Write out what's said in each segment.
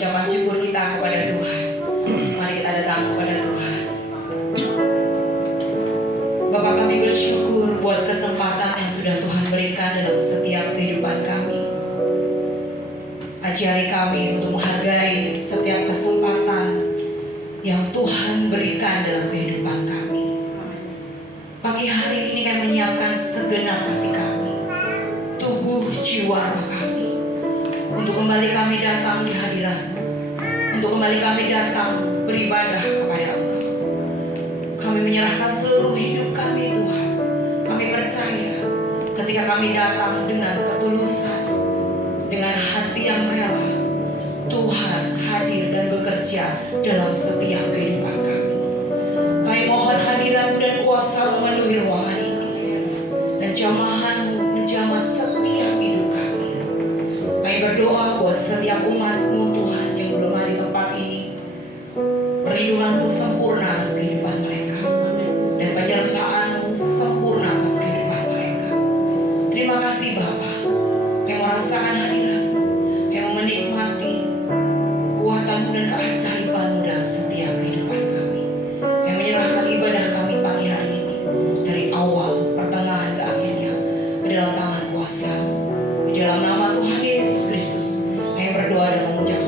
ucapan syukur kita kepada Tuhan. Mari kita datang kepada Tuhan. Bapak, kami bersyukur buat kesempatan yang sudah Tuhan berikan dalam setiap kehidupan kami. Ajari kami untuk menghargai setiap kesempatan yang Tuhan berikan dalam kehidupan kami. Pagi hari ini kami menyiapkan segenap hati kami, tubuh, jiwa, roh kami, untuk kembali kami datang di hadirat-Mu, untuk kembali kami datang beribadah kepada Engkau. Kami menyerahkan seluruh hidup kami, Tuhan. Kami percaya ketika kami datang dengan ketulusan, dengan hati yang rela, Tuhan hadir dan bekerja dalam setiap kehidupan kami. Kami mohon hadirat dan kuasa memenuhi ruangan ini, dan jamahan-Mu menjamah setiap hidup kami. Kami berdoa buat setiap umat-Mu, Tuhan, yang belum ada di tempat ini. Perlindungan-Mu sempurna atas kehidupan mereka, dan penyertaan-Mu sempurna atas kehidupan mereka. Terima kasih Bapa, yang merasakan hadirat-Mu, yang menikmati kekuatan-Mu dan keajaiban-Mu dalam setiap kehidupan kami, yang menyerahkan ibadah kami pagi hari ini dari awal, pertengahan ke akhirnya ke dalam tangan kuasa-Mu. Di dalam nama Tuhan Yesus Kristus, kami berdoa dan mengucap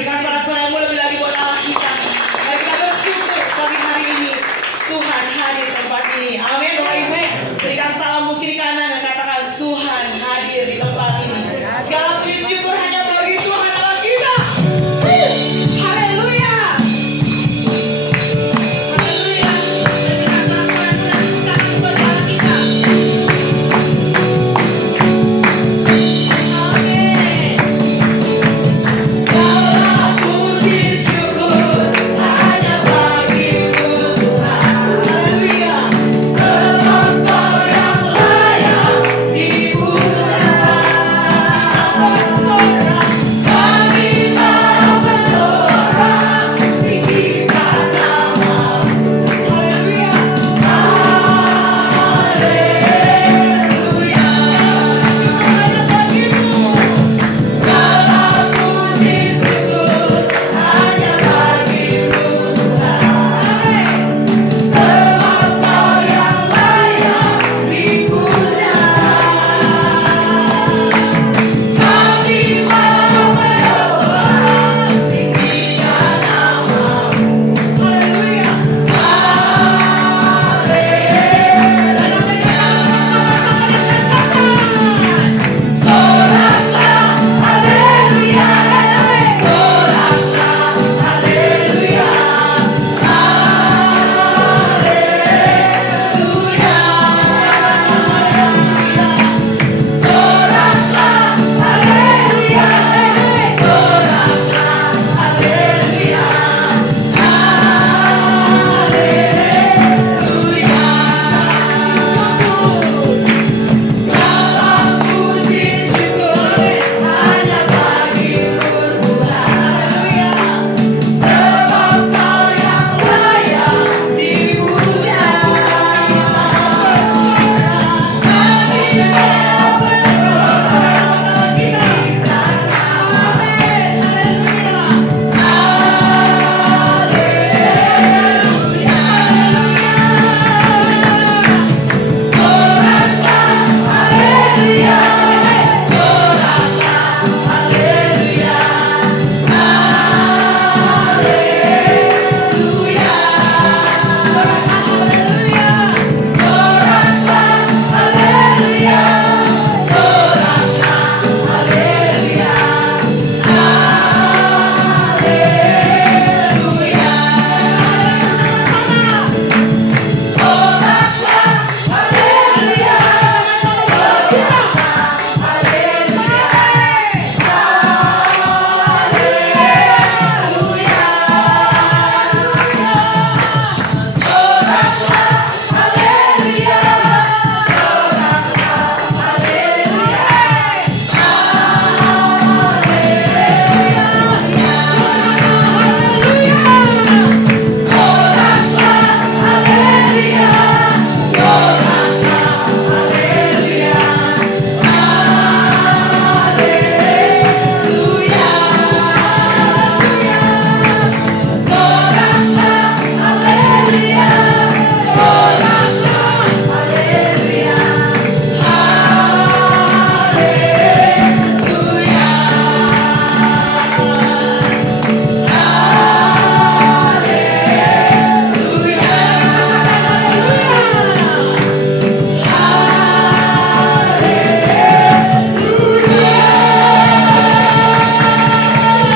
Berikan sorak-sorakmu lebih lagi buat Allah kita. Mari kita bersyukur pagi hari ini Tuhan hadir di tempat ini. Amin. Bapak Ibu, berikan salammu kiri kanan dan katakan Tuhan hadir di tempat ini. Segala puji syukur hanya bagi Tuhan Allah kita. Haleluya. Haleluya. Dan berikan sorak-sorak buat Allah kita. Amin. Segala puji syukur hanya bagimu Tuhan. Haleluya. Sebab Kau yang layak dipuja. Bersorak, kami mau bersorak, tinggikan nama-Mu. Haleluya. Haleluya. Hanya bagimu. Segala puji syukur hanya bagimu Tuhan. Sebab Kau yang layak dipuja. Kami mau bersorak, tinggikan nama-Mu. Haleluya. Soraklah, haleluya. Soraklah, haleluya. Haleluya. Soraklah, haleluya. Soraklah, haleluya. Segala puji syukur hanya bagimu Tuhan. Sebab Kau yang layak dipuja. Kami mau bersorak, tinggikan nama-Mu. Soraklah, haleluya. Soraklah, haleluya. Haleluya. Soraklah, haleluya. Soraklah, haleluya. Haleluya. Soraklah,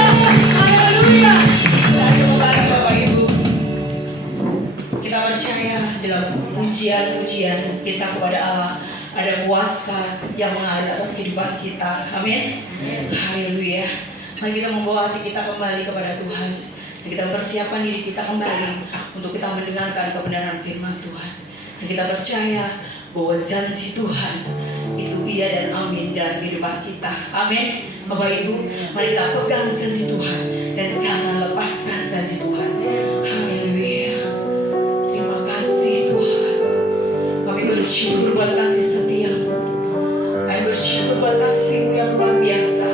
haleluya. Kita percaya dalam pujian-pujian kita kepada Allah ada kuasa yang mengalir atas kehidupan kita. Amin. Haleluya. Mari kita membawa hati kita kembali kepada Tuhan. Dan kita persiapkan diri kita kembali untuk kita mendengarkan kebenaran firman Tuhan. Dan kita percaya bahwa janji Tuhan itu iya dan amin dalam kehidupan kita. Amin. Bapak Ibu, mari kita pegang janji Tuhan dan jangan lepaskan janji Tuhan. Haleluya. Terima kasih Tuhan. Kami bersyukur buat kasih setia-Mu. Kami bersyukur buat kasih-Mu yang luar biasa,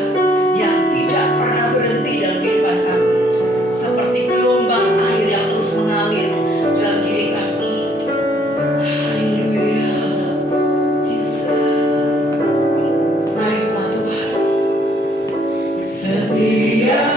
yang tidak pernah berhenti dalam kehidupan kami. Seperti gelombang air yang terus mengalir dalam diri kami. Haleluya. Jesus. Mari Tuhan. Setiap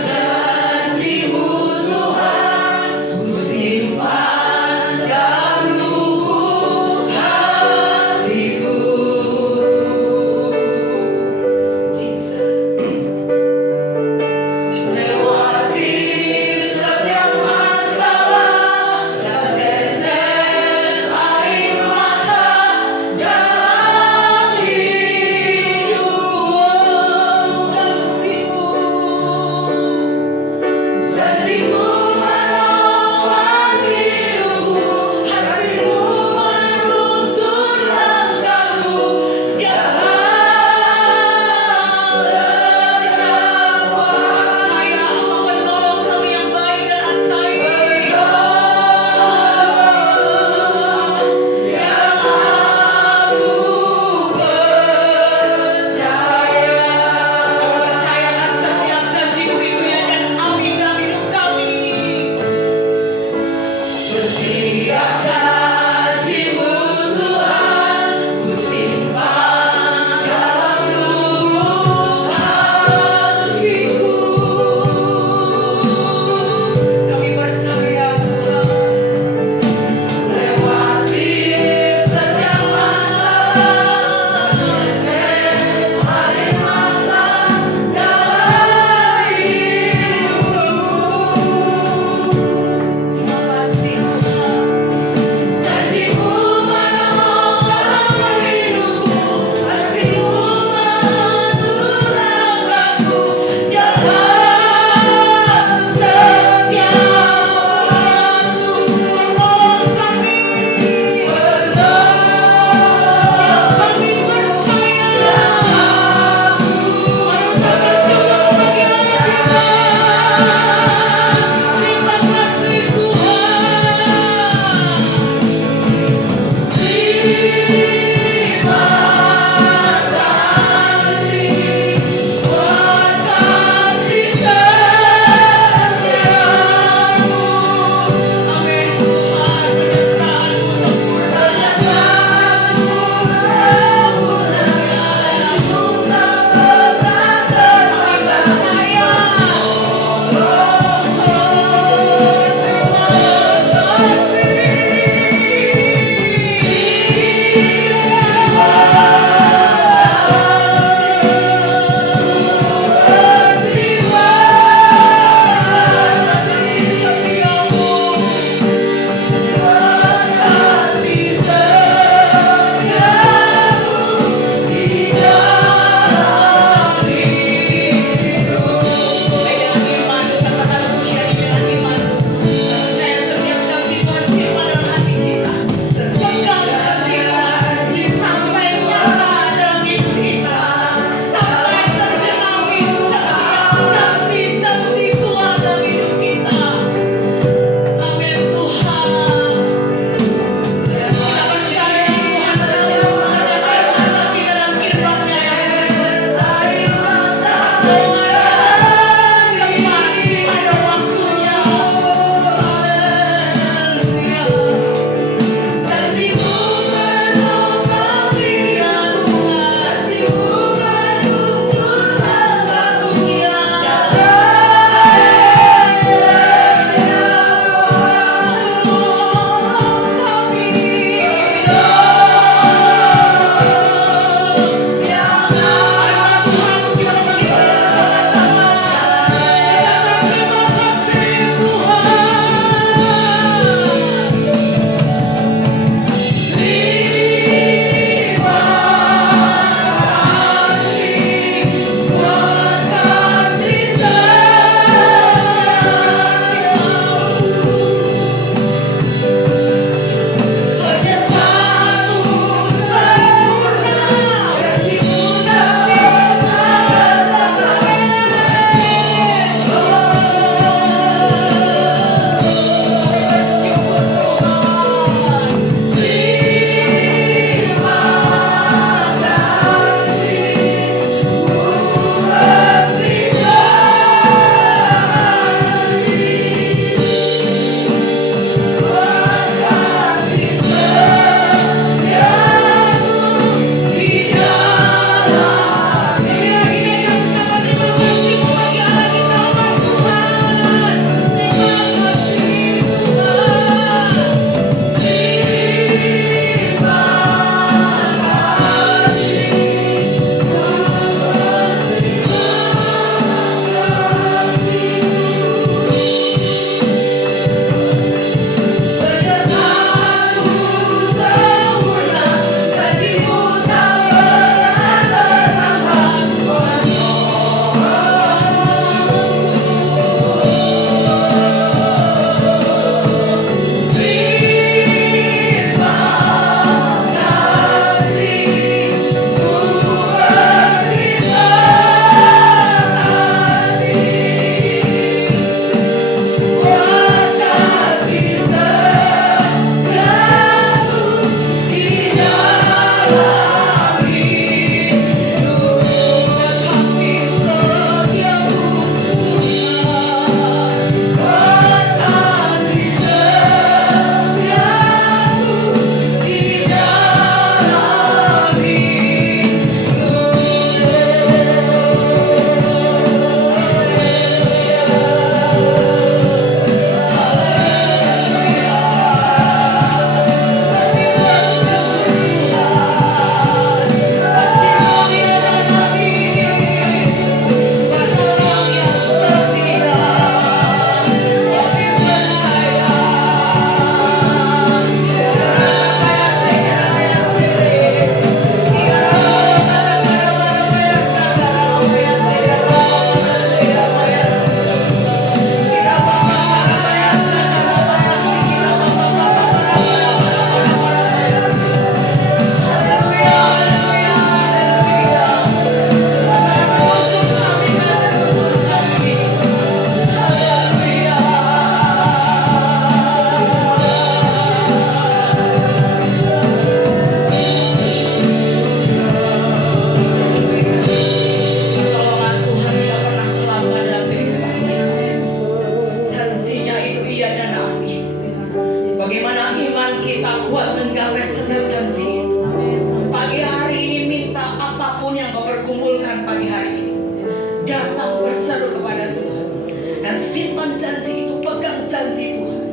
simpan janji itu, pegang janji Tuhan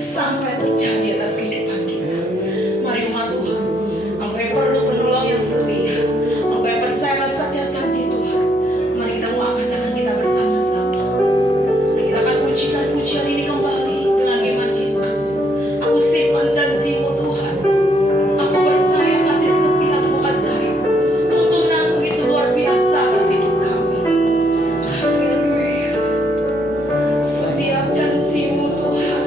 sampai terjadi atas kehidupan kita. Mari umat Tuhan, Engkau yang perlu penolong yang setia, Engkau yang percaya setiap janji Tuhan. Mari kita mau angkat tangan kita bersama-sama. Mari kita akan pujikan pujian ini kembali dengan iman kita. Aku simpan janji-Mu Tuhan. Aku percaya kasih setia-Mu ajaib. Tuntunanmu itu luar biasa atas hidup kami. Haleluya. Setiap janji-Mu Tuhan,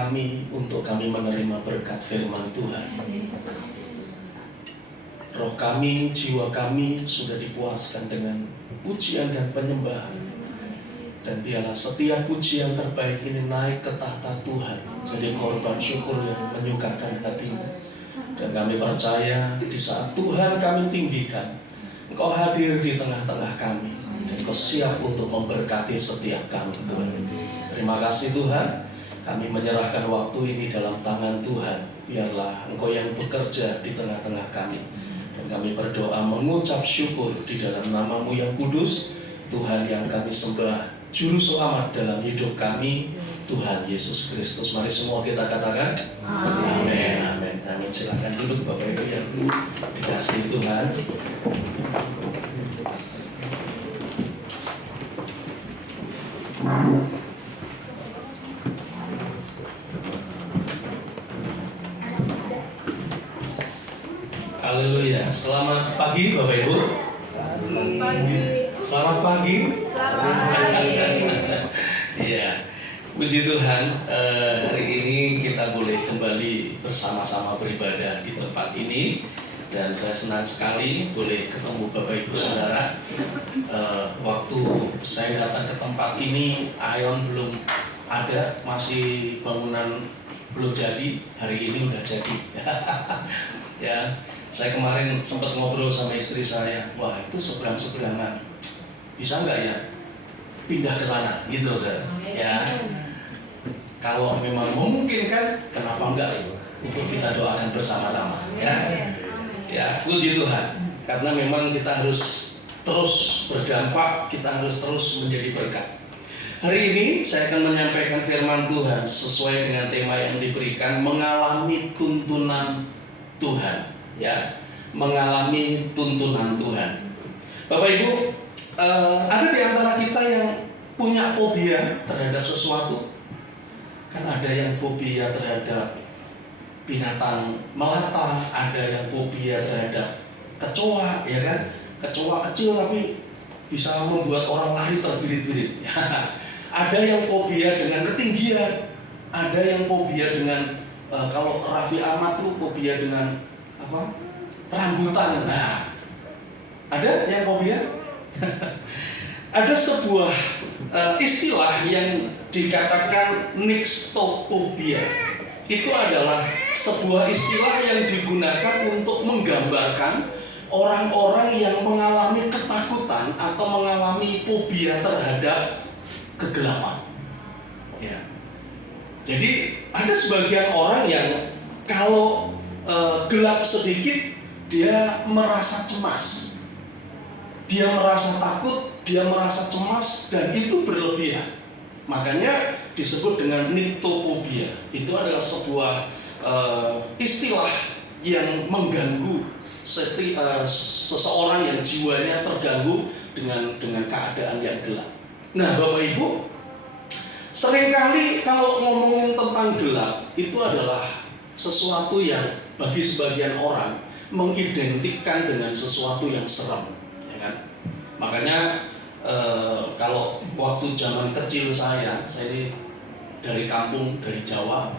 kami untuk kami menerima berkat firman Tuhan. Roh kami, jiwa kami sudah dipuaskan dengan pujian dan penyembahan. Dan biarlah setiap pujian terbaik ini naik ke tahta Tuhan, jadi korban syukur yang menyukakan hatimu. Dan kami percaya di saat Tuhan kami tinggikan, Engkau hadir di tengah-tengah kami, dan Engkau siap untuk memberkati setiap kami, Tuhan. Terima kasih Tuhan, kami menyerahkan waktu ini dalam tangan Tuhan. Biarlah Engkau yang bekerja di tengah-tengah kami. Dan kami berdoa mengucap syukur di dalam nama-Mu yang kudus, Tuhan yang kami sembah, Juru Selamat dalam hidup kami, Tuhan Yesus Kristus. Mari semua kita katakan amin, amin, amin. Silakan duduk Bapak Ibu yang dikasihi Tuhan. Haleluya. Selamat pagi Bapak Ibu. Selamat pagi. Iya, puji Tuhan, hari ini kita boleh kembali bersama-sama beribadah di tempat ini. Dan saya senang sekali boleh ketemu Bapak Ibu Saudara. Waktu saya datang ke tempat ini, Ion belum ada, masih bangunan belum jadi. Hari ini udah jadi. Ya, saya kemarin sempat ngobrol sama istri saya. Wah, itu seberang-seberangan. Bisa nggak ya pindah ke sana, gitu saya. Ya, kalau memang memungkinkan, kenapa enggak? Untuk kita doakan bersama-sama. Ya, puji Tuhan. Karena memang kita harus terus berdampak, kita harus terus menjadi berkat. Hari ini saya akan menyampaikan firman Tuhan sesuai dengan tema yang diberikan, mengalami tuntunan Tuhan. Ya, mengalami tuntunan Tuhan. Bapak Ibu, ada di antara kita yang punya fobia terhadap sesuatu. Kan ada yang fobia terhadap binatang melata, ada yang fobia terhadap kecoa, ya kan? Kecoa kecil tapi bisa membuat orang lari terbirit-birit. Ada yang fobia dengan ketinggian, ada yang fobia dengan kalau Raffi Ahmad tuh fobia dengan apa? Rambutan. Nah, ada yang fobia? Ada sebuah istilah yang dikatakan nixtophobia. Itu adalah sebuah istilah yang digunakan untuk menggambarkan orang-orang yang mengalami ketakutan atau mengalami fobia terhadap kegelapan. Ya. Jadi ada sebagian orang yang kalau gelap sedikit dia merasa cemas, dia merasa takut, dia merasa cemas, dan itu berlebihan. Makanya disebut dengan nyctophobia. Itu adalah sebuah istilah yang mengganggu seseorang yang jiwanya terganggu dengan keadaan yang gelap. Nah, Bapak Ibu, seringkali kalau ngomongin tentang gelap, itu adalah sesuatu yang bagi sebagian orang mengidentikan dengan sesuatu yang serem, ya kan? Makanya kalau waktu zaman kecil saya ini dari kampung, dari Jawa,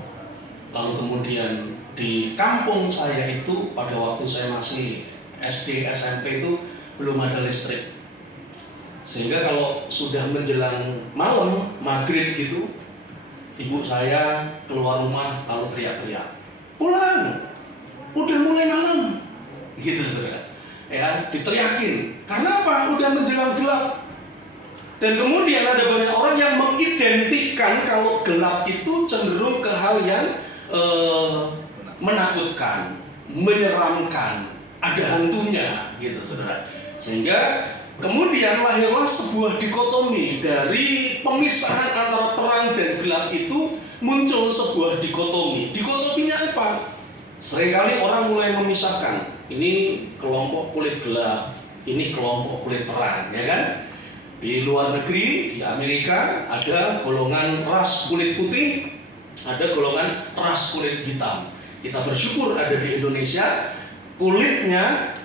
lalu kemudian di kampung saya itu pada waktu saya masih SD, SMP itu belum ada listrik. Sehingga kalau sudah menjelang malam, maghrib gitu, ibu saya keluar rumah lalu teriak-teriak, pulang, udah mulai malam, gitu saudara. Ya, diteriakin. Karena apa? Udah menjelang gelap. Dan kemudian ada banyak orang yang mengidentikan kalau gelap itu cenderung ke hal yang menakutkan, menyeramkan, ada hantunya, gitu saudara. Sehingga kemudian lahirlah sebuah dikotomi dari pemisahan antara terang dan gelap itu muncul sebuah dikotomi. Dikotominya apa? Seringkali orang mulai memisahkan, ini kelompok kulit gelap, ini kelompok kulit terang, ya kan? Di luar negeri, di Amerika ada golongan ras kulit putih, ada golongan ras kulit hitam. Kita bersyukur ada di Indonesia kulitnya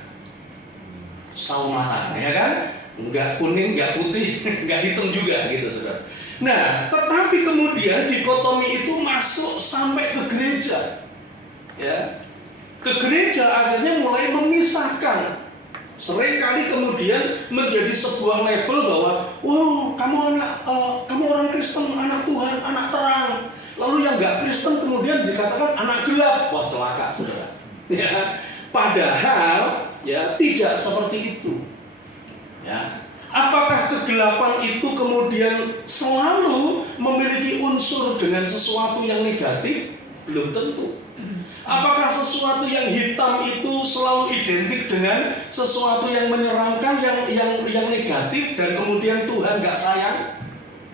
sawo matang, ya kan? Enggak kuning, enggak putih, enggak hitam juga, gitu saudara. Nah, tetapi kemudian dikotomi itu masuk sampai ke gereja. Ya. Ke gereja akhirnya mulai memisahkan. Seringkali kemudian menjadi sebuah label bahwa, wow, kamu orang Kristen, anak Tuhan, anak terang. Lalu yang nggak Kristen kemudian dikatakan anak gelap. Wah, celaka, saudara. Ya, padahal ya tidak seperti itu. Ya, apakah kegelapan itu kemudian selalu memiliki unsur dengan sesuatu yang negatif? Belum tentu. Apakah sesuatu yang hitam itu selalu identik dengan sesuatu yang menyeramkan, yang negatif, dan kemudian Tuhan gak sayang?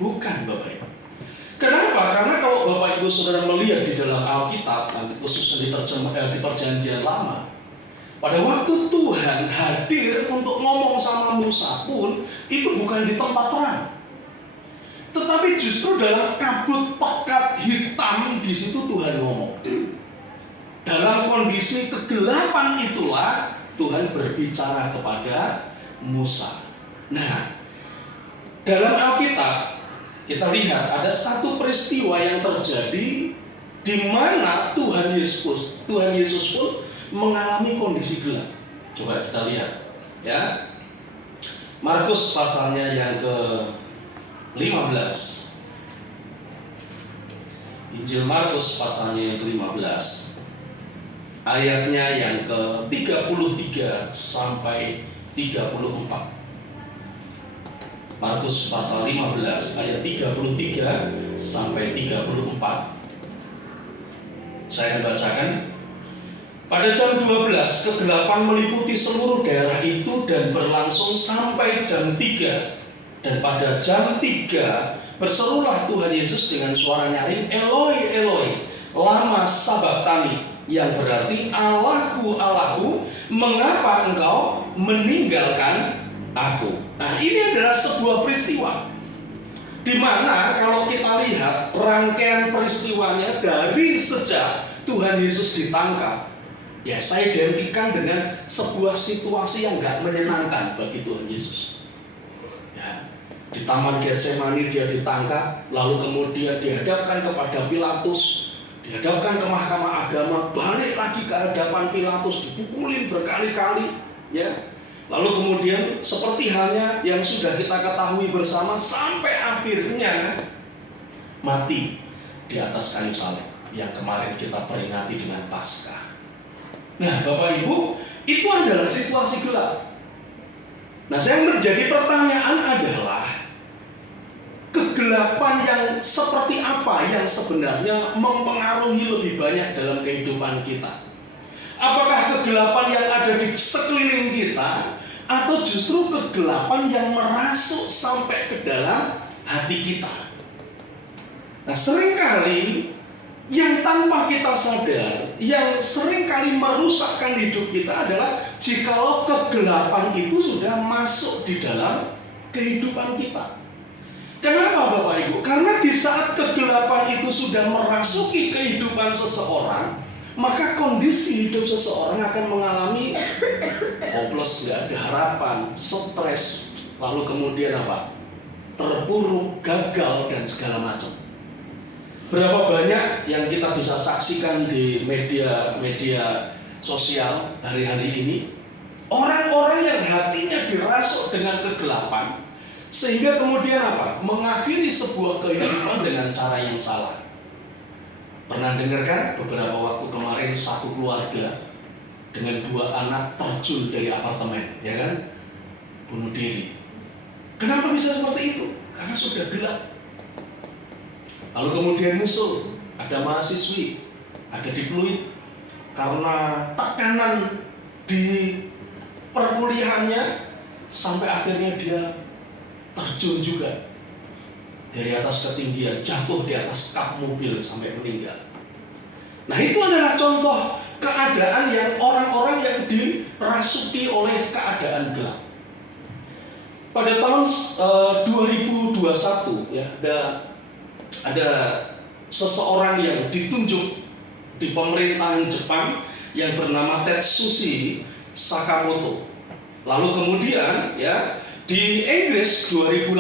Bukan, Bapak Ibu. Kenapa? Karena kalau Bapak Ibu Saudara melihat di dalam Alkitab, khususnya di Perjanjian Lama, pada waktu Tuhan hadir untuk ngomong sama Musa pun, itu bukan di tempat terang, tetapi justru dalam kabut pekat hitam. Di situ Tuhan ngomong. Dalam kondisi kegelapan itulah Tuhan berbicara kepada Musa. Nah, dalam Alkitab kita lihat ada satu peristiwa yang terjadi di mana Tuhan Yesus pun mengalami kondisi gelap. Coba kita lihat, ya. Markus pasalnya yang ke-15. Injil Markus pasalnya yang ke-15. Ayatnya yang ke-33 sampai 34. Markus pasal 15 ayat 33 sampai 34. Saya bacakan. Pada jam 12 kegelapan meliputi seluruh daerah itu dan berlangsung sampai jam 3. Dan pada jam 3 berserulah Tuhan Yesus dengan suara nyaring, Eloi, Eloi, lama sabachthani, yang berarti Allahku, Allahku, mengapa engkau meninggalkan aku? Nah, ini adalah sebuah peristiwa di mana kalau kita lihat rangkaian peristiwanya dari sejak Tuhan Yesus ditangkap, ya saya identikan dengan sebuah situasi yang gak menyenangkan bagi Tuhan Yesus. Ya, di Taman Getsemani dia ditangkap, lalu kemudian dihadapkan kepada Pilatus, dihadapkan ke Mahkamah Agama, balik lagi ke hadapan Pilatus, dipukulin berkali-kali, ya. Lalu kemudian seperti halnya yang sudah kita ketahui bersama, sampai akhirnya mati di atas kayu salib yang kemarin kita peringati dengan Paskah. Nah, Bapak Ibu, itu adalah situasi gelap. Nah, yang menjadi pertanyaan adalah, kegelapan yang seperti apa yang sebenarnya mempengaruhi lebih banyak dalam kehidupan kita? Apakah kegelapan yang ada di sekeliling kita, atau justru kegelapan yang merasuk sampai ke dalam hati kita? Nah, seringkali yang tanpa kita sadar, yang seringkali merusakkan hidup kita adalah jikalau kegelapan itu sudah masuk di dalam kehidupan kita. Kenapa Bapak Ibu? Karena di saat kegelapan itu sudah merasuki kehidupan seseorang, maka kondisi hidup seseorang akan mengalami hopeless, gak ada harapan, stres, lalu kemudian apa? Terpuruk, gagal, dan segala macam. Berapa banyak yang kita bisa saksikan di media sosial hari-hari ini, orang-orang yang hatinya dirasuk dengan kegelapan, sehingga kemudian apa? Mengakhiri sebuah kehidupan dengan cara yang salah. Pernah dengar kan beberapa waktu kemarin satu keluarga dengan 2 anak terjun dari apartemen, ya kan? Bunuh diri. Kenapa bisa seperti itu? Karena sudah gelap. Lalu kemudian nyusul, ada mahasiswi, ada di Pluit, karena tekanan di perkuliahannya sampai akhirnya dia terjun juga dari atas ketinggian, jatuh di atas kap mobil sampai meninggal. Nah, itu adalah contoh keadaan yang orang-orang yang dirasuki oleh keadaan gelap. Pada tahun 2021 ya, ada seseorang yang ditunjuk di pemerintahan Jepang yang bernama Tetsushi Sakamoto. Lalu kemudian ya, Di Inggris 2018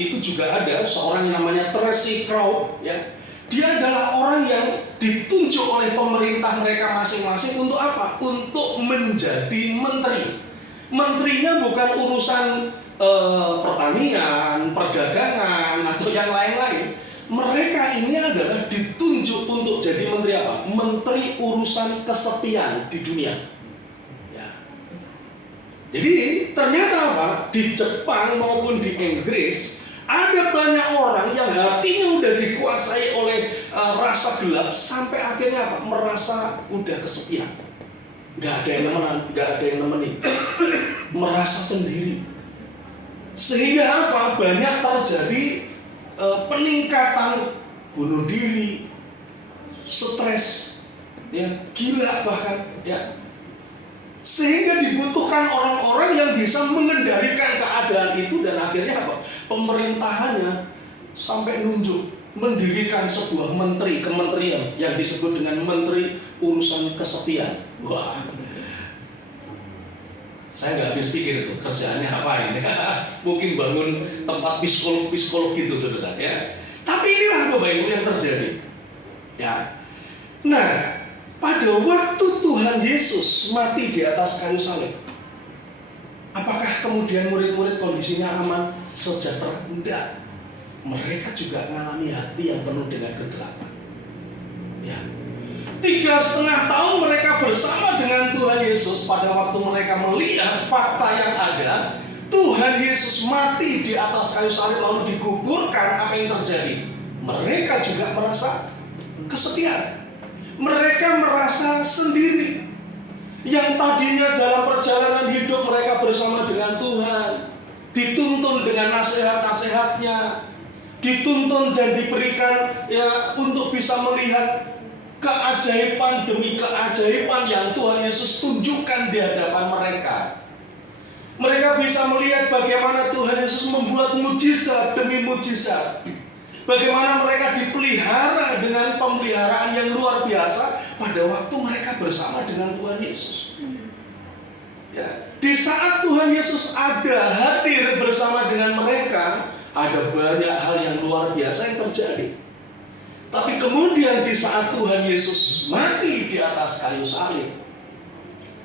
itu juga ada seorang yang namanya Tracy Crowd, ya. Dia adalah orang yang ditunjuk oleh pemerintah mereka masing-masing untuk apa? Untuk menjadi menteri. Menterinya bukan urusan pertanian, perdagangan, atau yang lain-lain. Mereka ini adalah ditunjuk untuk jadi menteri apa? Menteri urusan kesepian di dunia. Jadi ternyata apa? Di Jepang maupun di Inggris ada banyak orang yang hatinya udah dikuasai oleh rasa gelap sampai akhirnya apa? Merasa udah kesepian, nggak ada yang nemenin, merasa sendiri. Sehingga apa? Banyak terjadi peningkatan bunuh diri, stres, ya, gila bahkan, ya. Sehingga dibutuhkan orang-orang yang bisa mengendalikan keadaan itu, dan akhirnya apa? Pemerintahannya sampai nunjuk mendirikan sebuah kementerian yang disebut dengan Menteri Urusan Kesepian. Wah, saya nggak habis pikir itu kerjaannya apa ini. Mungkin bangun tempat psikolog gitu, saudara, ya. Tapi inilah Bapak Ibu yang terjadi, ya. Nah, pada waktu Tuhan Yesus mati di atas kayu salib, apakah kemudian murid-murid kondisinya aman, sejahtera? Tidak. Mereka juga mengalami hati yang penuh dengan kegelapan. Ya. 3,5 tahun mereka bersama dengan Tuhan Yesus. Pada waktu mereka melihat fakta yang ada, Tuhan Yesus mati di atas kayu salib lalu dikuburkan, apa yang terjadi? Mereka juga merasa kesepian. Mereka merasa sendiri. Yang tadinya dalam perjalanan hidup mereka bersama dengan Tuhan, dituntun dengan nasihat-nasihatnya, dituntun dan diberikan ya untuk bisa melihat keajaiban demi keajaiban yang Tuhan Yesus tunjukkan di hadapan mereka. Mereka bisa melihat bagaimana Tuhan Yesus membuat mujizat demi mujizat. Bagaimana mereka dipelihara dengan pemeliharaan yang luar biasa pada waktu mereka bersama dengan Tuhan Yesus. Ya. Di saat Tuhan Yesus ada hadir bersama dengan mereka, ada banyak hal yang luar biasa yang terjadi. Tapi kemudian di saat Tuhan Yesus mati di atas kayu salib,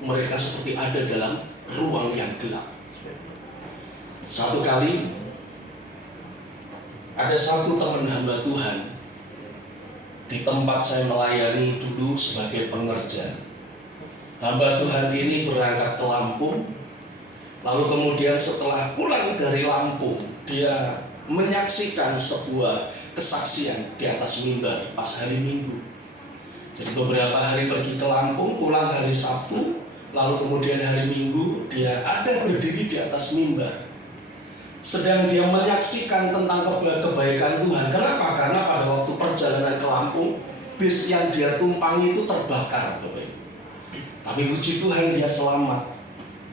mereka seperti ada dalam ruang yang gelap. Satu kali ada satu teman hamba Tuhan di tempat saya melayani dulu sebagai pengerja. Hamba Tuhan ini berangkat ke Lampung, lalu kemudian setelah pulang dari Lampung, dia menyaksikan sebuah kesaksian di atas mimbar pas hari Minggu. Jadi beberapa hari pergi ke Lampung, pulang hari Sabtu, lalu kemudian hari Minggu dia ada berdiri di atas mimbar. Sedang dia menyaksikan tentang kebaikan Tuhan. Kenapa? Karena pada waktu perjalanan ke Lampung, bis yang dia tumpangi itu terbakar, Bapak Ibu. Tapi puji Tuhan dia selamat.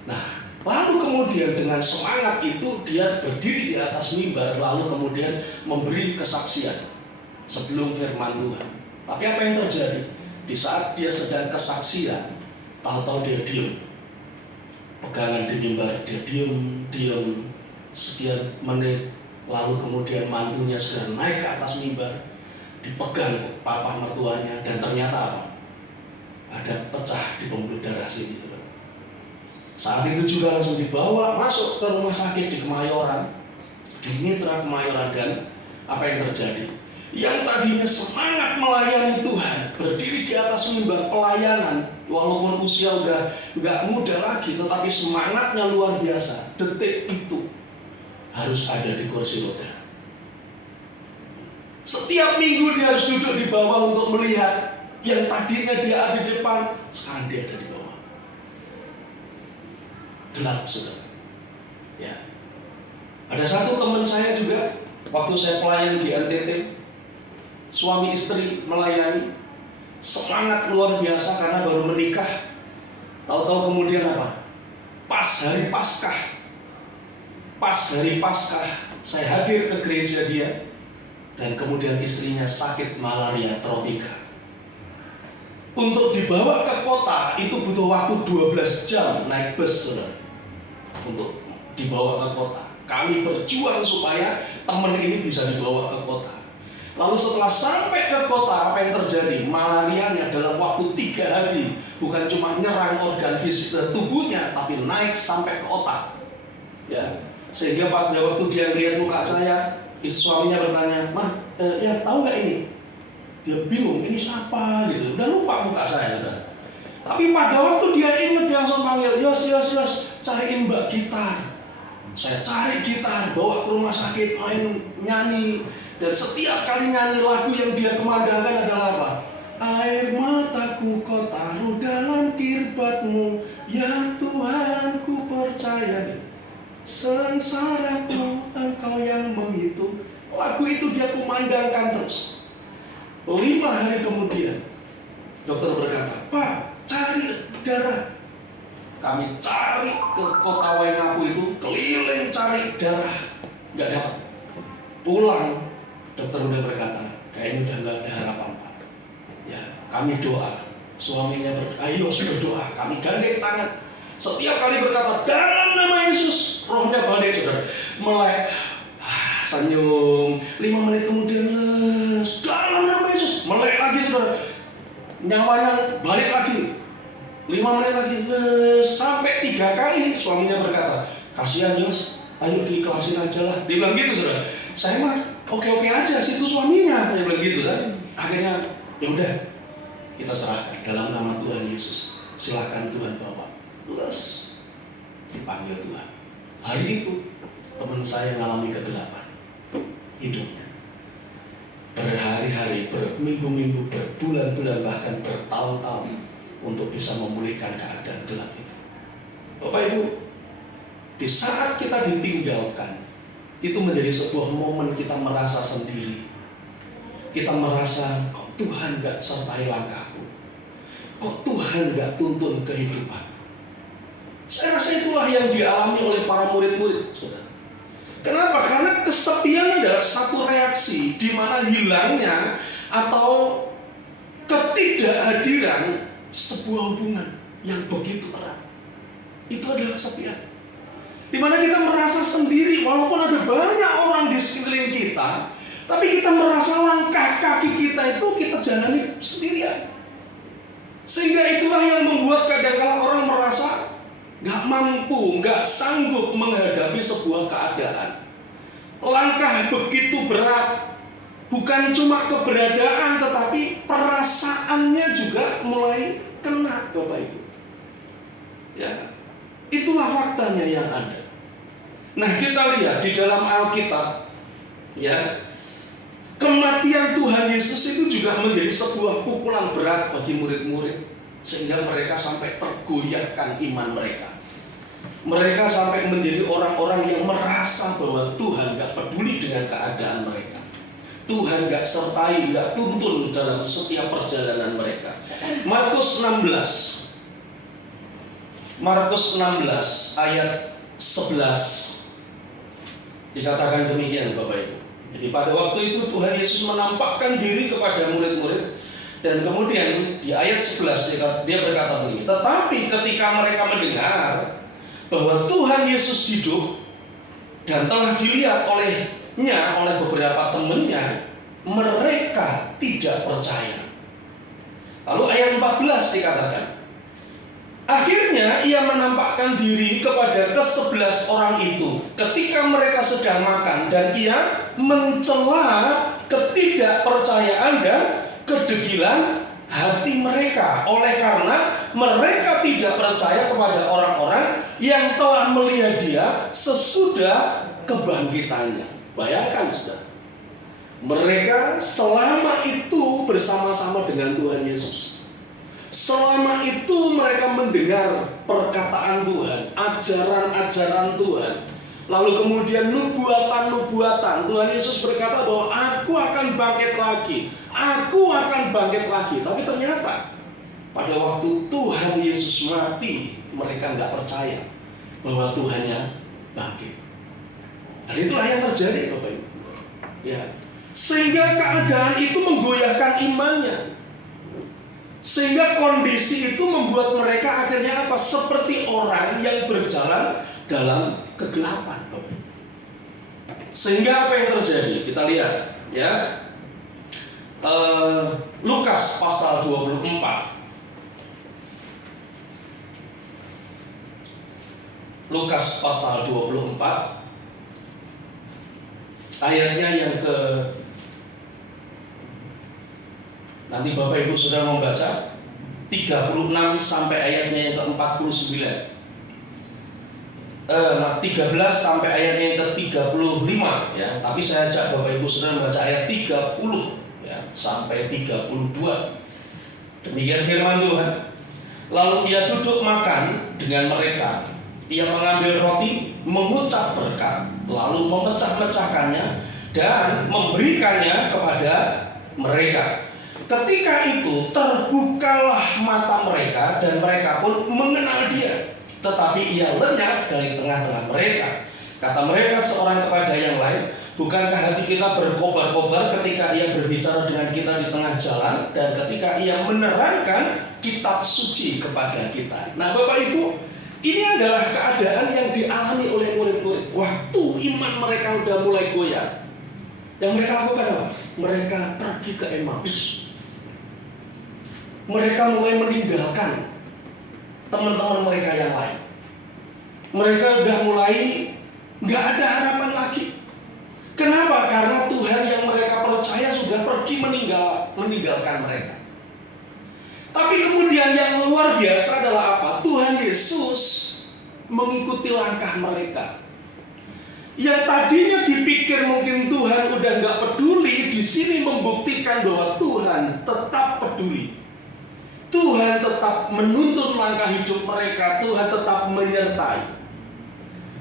Nah, lalu kemudian dengan semangat itu dia berdiri di atas mimbar, lalu kemudian memberi kesaksian sebelum firman Tuhan. Tapi apa yang terjadi? Di saat dia sedang kesaksian, tahu-tahu dia diam. Pegangan di mimbar, dia diam sekian menit, lalu kemudian mantunya sudah naik ke atas mimbar, dipegang papa mertuanya, dan ternyata apa? Ada pecah di pembuluh darah sini. Saat itu juga langsung dibawa masuk ke rumah sakit di Kemayoran, di Mitra Kemayoran, dan apa yang terjadi? Yang tadinya semangat melayani Tuhan, berdiri di atas mimbar pelayanan, walaupun usia udah nggak muda lagi, tetapi semangatnya luar biasa. Detik itu harus ada di kursi roda. Setiap minggu dia harus duduk di bawah untuk melihat. Yang tadinya dia ada di depan, sekarang dia ada di bawah. Gelap, saudara. Ya. Ada satu teman saya juga, waktu saya pelayan di NTT, suami istri melayani, semangat luar biasa karena baru menikah. Tahu-tahu kemudian apa? Pas hari Paskah, saya hadir ke gereja dia, dan kemudian istrinya sakit malaria tropika. Untuk dibawa ke kota itu butuh waktu 12 jam naik bus, saudara, untuk dibawa ke kota. Kami berjuang supaya teman ini bisa dibawa ke kota. Lalu setelah sampai ke kota, apa yang terjadi? Malarianya dalam waktu 3 hari bukan cuma nyerang organ fisik tubuhnya, tapi naik sampai ke otak. Ya, sehingga pada waktu dia lihat muka saya, suaminya bertanya, "Mah, ya tahu nggak ini?" Dia bingung, ini siapa gitu. Udah lupa muka saya sudah. Tapi pada waktu dia ingat, dia langsung panggil, Yos, cariin Mbak gitar. Saya cari gitar, bawa ke rumah sakit, main nyanyi. Dan setiap kali nyanyi lagu yang dia kemandangkan adalah apa? Air mataku kau taruh dalam kirbatmu, ya Tuhan ku percaya. Sengsaraku engkau yang menghitung. Lagu itu dia kumandangkan terus. 5 hari kemudian, dokter berkata, "Pak, cari darah." Kami cari ke kota Waingapu itu, keliling cari darah, nggak dapat. Pulang, dokter udah berkata, kayaknya udah nggak ada harapan, Pak. Ya, kami doa. Suaminya ayo berdoa. Kami gandeng tangan. Setiap kali berkata, dalam nama Yesus, rohnya balik, saudara. Melek, senyum. 5 menit kemudian, dalam nama Yesus, melek lagi, saudara. Nyawanya balik lagi. 5 menit lagi, sampai 3 kali suaminya berkata, kasihan Yos, ayo diikhlasin aja lah. Dia bilang gitu, saudara. Saya mah oke-oke aja, situ suaminya. Dia bilang gitu kan. Akhirnya, ya udah, kita serahkan dalam nama Tuhan Yesus. Silakan Tuhan Bapak. Terus dipanggil Tuhan. Hari itu teman saya mengalami kegelapan hidupnya. Berhari-hari, berminggu-minggu, berbulan-bulan, bahkan bertahun-tahun untuk bisa memulihkan keadaan gelap itu. Bapak Ibu, di saat kita ditinggalkan, itu menjadi sebuah momen kita merasa sendiri. Kita merasa, kok Tuhan gak sertai langkahku? Kok Tuhan gak tuntun kehidupanku? Saya rasa itulah yang dialami oleh para murid-murid, saudara. Kenapa? Karena kesepian adalah satu reaksi di mana hilangnya atau ketidakhadiran sebuah hubungan yang begitu erat. Itu adalah kesepian. Di mana kita merasa sendiri, walaupun ada banyak orang di sekeliling kita, tapi kita merasa langkah kaki kita itu kita jalani sendirian. Sehingga itulah yang membuat kadang-kala orang merasa gak mampu, gak sanggup menghadapi sebuah keadaan. Langkah begitu berat, bukan cuma keberadaan, tetapi perasaannya juga mulai kena, Bapak Ibu. Ya, itulah faktanya yang ada. Nah, kita lihat di dalam Alkitab, ya, kematian Tuhan Yesus itu juga menjadi sebuah pukulan berat bagi murid-murid, sehingga mereka sampai tergoyahkan iman mereka. Mereka sampai menjadi orang-orang yang merasa bahwa Tuhan gak peduli dengan keadaan mereka. Tuhan gak sertai, gak tuntun dalam setiap perjalanan mereka. Markus 16 ayat 11 dikatakan demikian, Bapak Ibu. Jadi pada waktu itu Tuhan Yesus menampakkan diri kepada murid-murid, dan kemudian di ayat 11 dia berkata begini, tetapi ketika mereka mendengar bahwa Tuhan Yesus hidup dan telah dilihat oleh beberapa temannya, mereka tidak percaya. Lalu ayat 14 dikatakan, akhirnya ia menampakkan diri kepada ke-11 orang itu ketika mereka sedang makan, dan ia mencela ketidakpercayaan dan kedegilan hati mereka, oleh karena mereka tidak percaya kepada orang-orang yang telah melihat dia sesudah kebangkitannya. Bayangkan, saudara, mereka selama itu bersama-sama dengan Tuhan Yesus. Selama itu mereka mendengar perkataan Tuhan, ajaran-ajaran Tuhan. Lalu kemudian nubuatan-nubuatan. Tuhan Yesus berkata bahwa aku akan bangkit lagi. Aku akan bangkit lagi. Tapi ternyata pada waktu Tuhan Yesus mati, mereka nggak percaya bahwa Tuhannya bangkit. Dan itulah yang terjadi, Bapak Ibu. Ya. Sehingga keadaan itu menggoyahkan imannya. Sehingga kondisi itu membuat mereka akhirnya apa? Seperti orang yang berjalan dalam kegelapan, Bapak. Sehingga apa yang terjadi? Kita lihat ya. Lukas pasal 24. Lukas pasal 24 ayatnya yang ke, nanti Bapak Ibu sudah membaca 36 sampai ayatnya yang ke 49. 13 sampai ayatnya yang ke 35 ya. Tapi saya ajak Bapak Ibu sudah membaca ayat 30 ya sampai 32. Demikian firman Tuhan. Lalu ia duduk makan dengan mereka. Ia mengambil roti, mengucap berkat, lalu memecah-mecahkannya dan memberikannya kepada mereka. Ketika itu terbukalah mata mereka dan mereka pun mengenal dia. Tetapi ia lenyap dari tengah-tengah mereka. Kata mereka seorang kepada yang lain, bukankah hati kita berkobar-kobar ketika ia berbicara dengan kita di tengah jalan dan ketika ia menerangkan kitab suci kepada kita. Nah Bapak Ibu, ini adalah keadaan yang dialami oleh murid-murid waktu iman mereka sudah mulai goyah. Yang mereka lakukan apa? Mereka pergi ke Emmaus. Mereka mulai meninggalkan teman-teman mereka yang lain. Mereka sudah mulai nggak ada harapan lagi. Kenapa? Karena Tuhan yang mereka percaya sudah pergi meninggalkan mereka. Tapi kemudian yang luar biasa adalah apa? Tuhan Yesus mengikuti langkah mereka. Yang tadinya dipikir mungkin Tuhan udah nggak peduli, di sini membuktikan bahwa Tuhan tetap peduli. Tuhan tetap menuntun langkah hidup mereka. Tuhan tetap menyertai.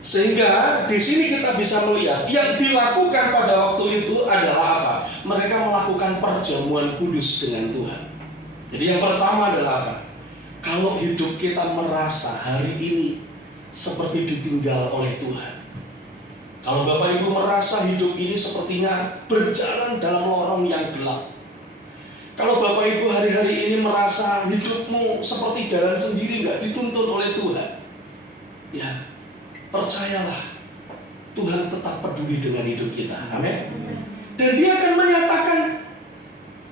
Sehingga di sini kita bisa melihat yang dilakukan pada waktu itu adalah apa? Mereka melakukan perjamuan kudus dengan Tuhan. Jadi yang pertama adalah apa? Kalau hidup kita merasa hari ini seperti ditinggal oleh Tuhan. Kalau Bapak Ibu merasa hidup ini sepertinya berjalan dalam lorong yang gelap. Kalau Bapak Ibu hari-hari ini merasa hidupmu seperti jalan sendiri, nggak dituntun oleh Tuhan, ya percayalah Tuhan tetap peduli dengan hidup kita. Amin. Dan Dia akan menyatakan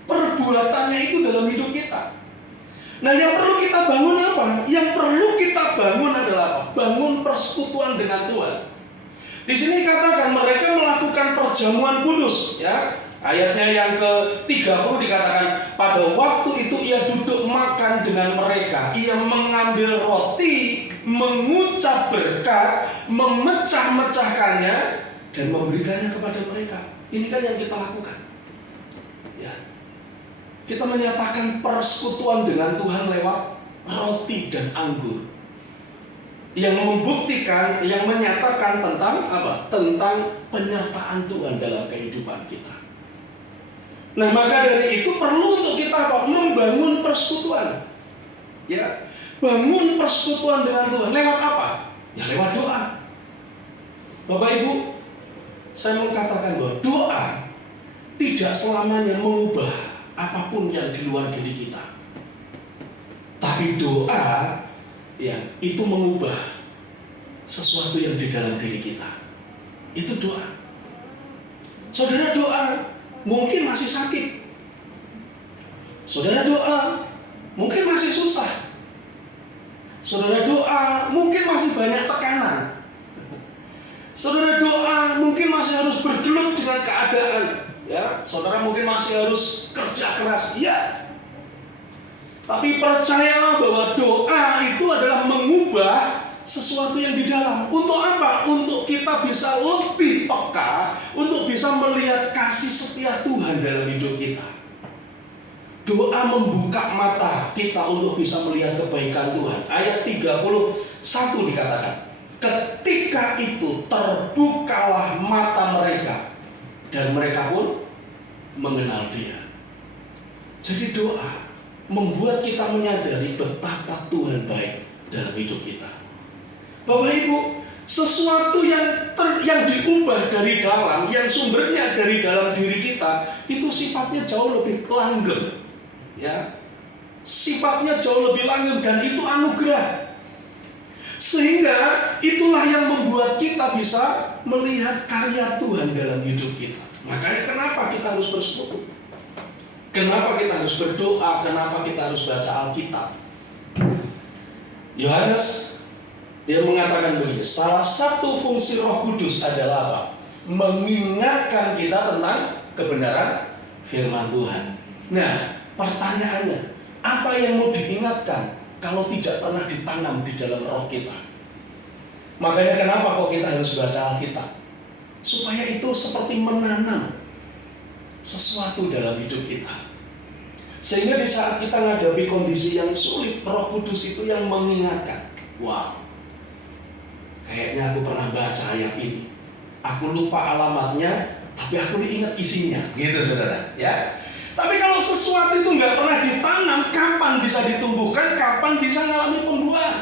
perbuatannya itu dalam hidup kita. Nah yang perlu kita bangun apa? Yang perlu kita bangun adalah apa? Bangun persekutuan dengan Tuhan. Di sini katakan mereka melakukan perjamuan kudus, ya. Ayatnya yang ke-30 dikatakan pada waktu itu ia duduk makan dengan mereka. Ia mengambil roti, mengucap berkat, memecah-mecahkannya dan memberikannya kepada mereka. Ini kan yang kita lakukan. Ya. Kita menyatakan persekutuan dengan Tuhan lewat roti dan anggur. Yang membuktikan, yang menyatakan tentang apa? Tentang penyertaan Tuhan dalam kehidupan kita. Nah, maka dari itu perlu untuk kita apa? Membangun persekutuan. Ya, bangun persekutuan dengan Tuhan lewat apa? Ya lewat doa. Bapak Ibu, saya mau katakan bahwa doa tidak selamanya mengubah apapun yang di luar diri kita. Tapi doa ya itu mengubah sesuatu yang di dalam diri kita. Itu doa. Saudara doa mungkin masih sakit. Saudara doa mungkin masih susah. Saudara doa mungkin masih banyak tekanan. Saudara doa mungkin masih harus bergelut dengan keadaan. Ya, saudara mungkin masih harus kerja keras. Ya. Tapi percayalah bahwa doa itu adalah mengubah sesuatu yang di dalam. Untuk apa? Untuk kita bisa lebih peka, untuk bisa melihat kasih setia Tuhan dalam hidup kita. Doa membuka mata kita untuk bisa melihat kebaikan Tuhan. Ayat 31 dikatakan, ketika itu terbukalah mata mereka dan mereka pun mengenal Dia. Jadi doa membuat kita menyadari betapa Tuhan baik dalam hidup kita. Bapak Ibu, sesuatu yang diubah dari dalam, yang sumbernya dari dalam diri kita, itu sifatnya jauh lebih langgeng. Ya, sifatnya jauh lebih langgeng dan itu anugerah. Sehingga itulah yang membuat kita bisa melihat karya Tuhan dalam hidup kita. Makanya kenapa kita harus bersekutu? Kenapa kita harus berdoa? Kenapa kita harus baca Alkitab? Yohanes, dia mengatakan begini, salah satu fungsi Roh Kudus adalah apa? Mengingatkan kita tentang kebenaran firman Tuhan. Nah, pertanyaannya, apa yang mau diingatkan kalau tidak pernah ditanam di dalam roh kita? Makanya kenapa kok kita harus baca Alkitab? Supaya itu seperti menanam sesuatu dalam hidup kita. Sehingga di saat kita menghadapi kondisi yang sulit, Roh Kudus itu yang mengingatkan. Wow, kayaknya aku pernah baca ayat ini. Aku lupa alamatnya, tapi aku ingat isinya. Gitu saudara, ya. Tapi kalau sesuatu itu nggak pernah ditanam, kapan bisa ditumbuhkan? Kapan bisa mengalami pembuahan?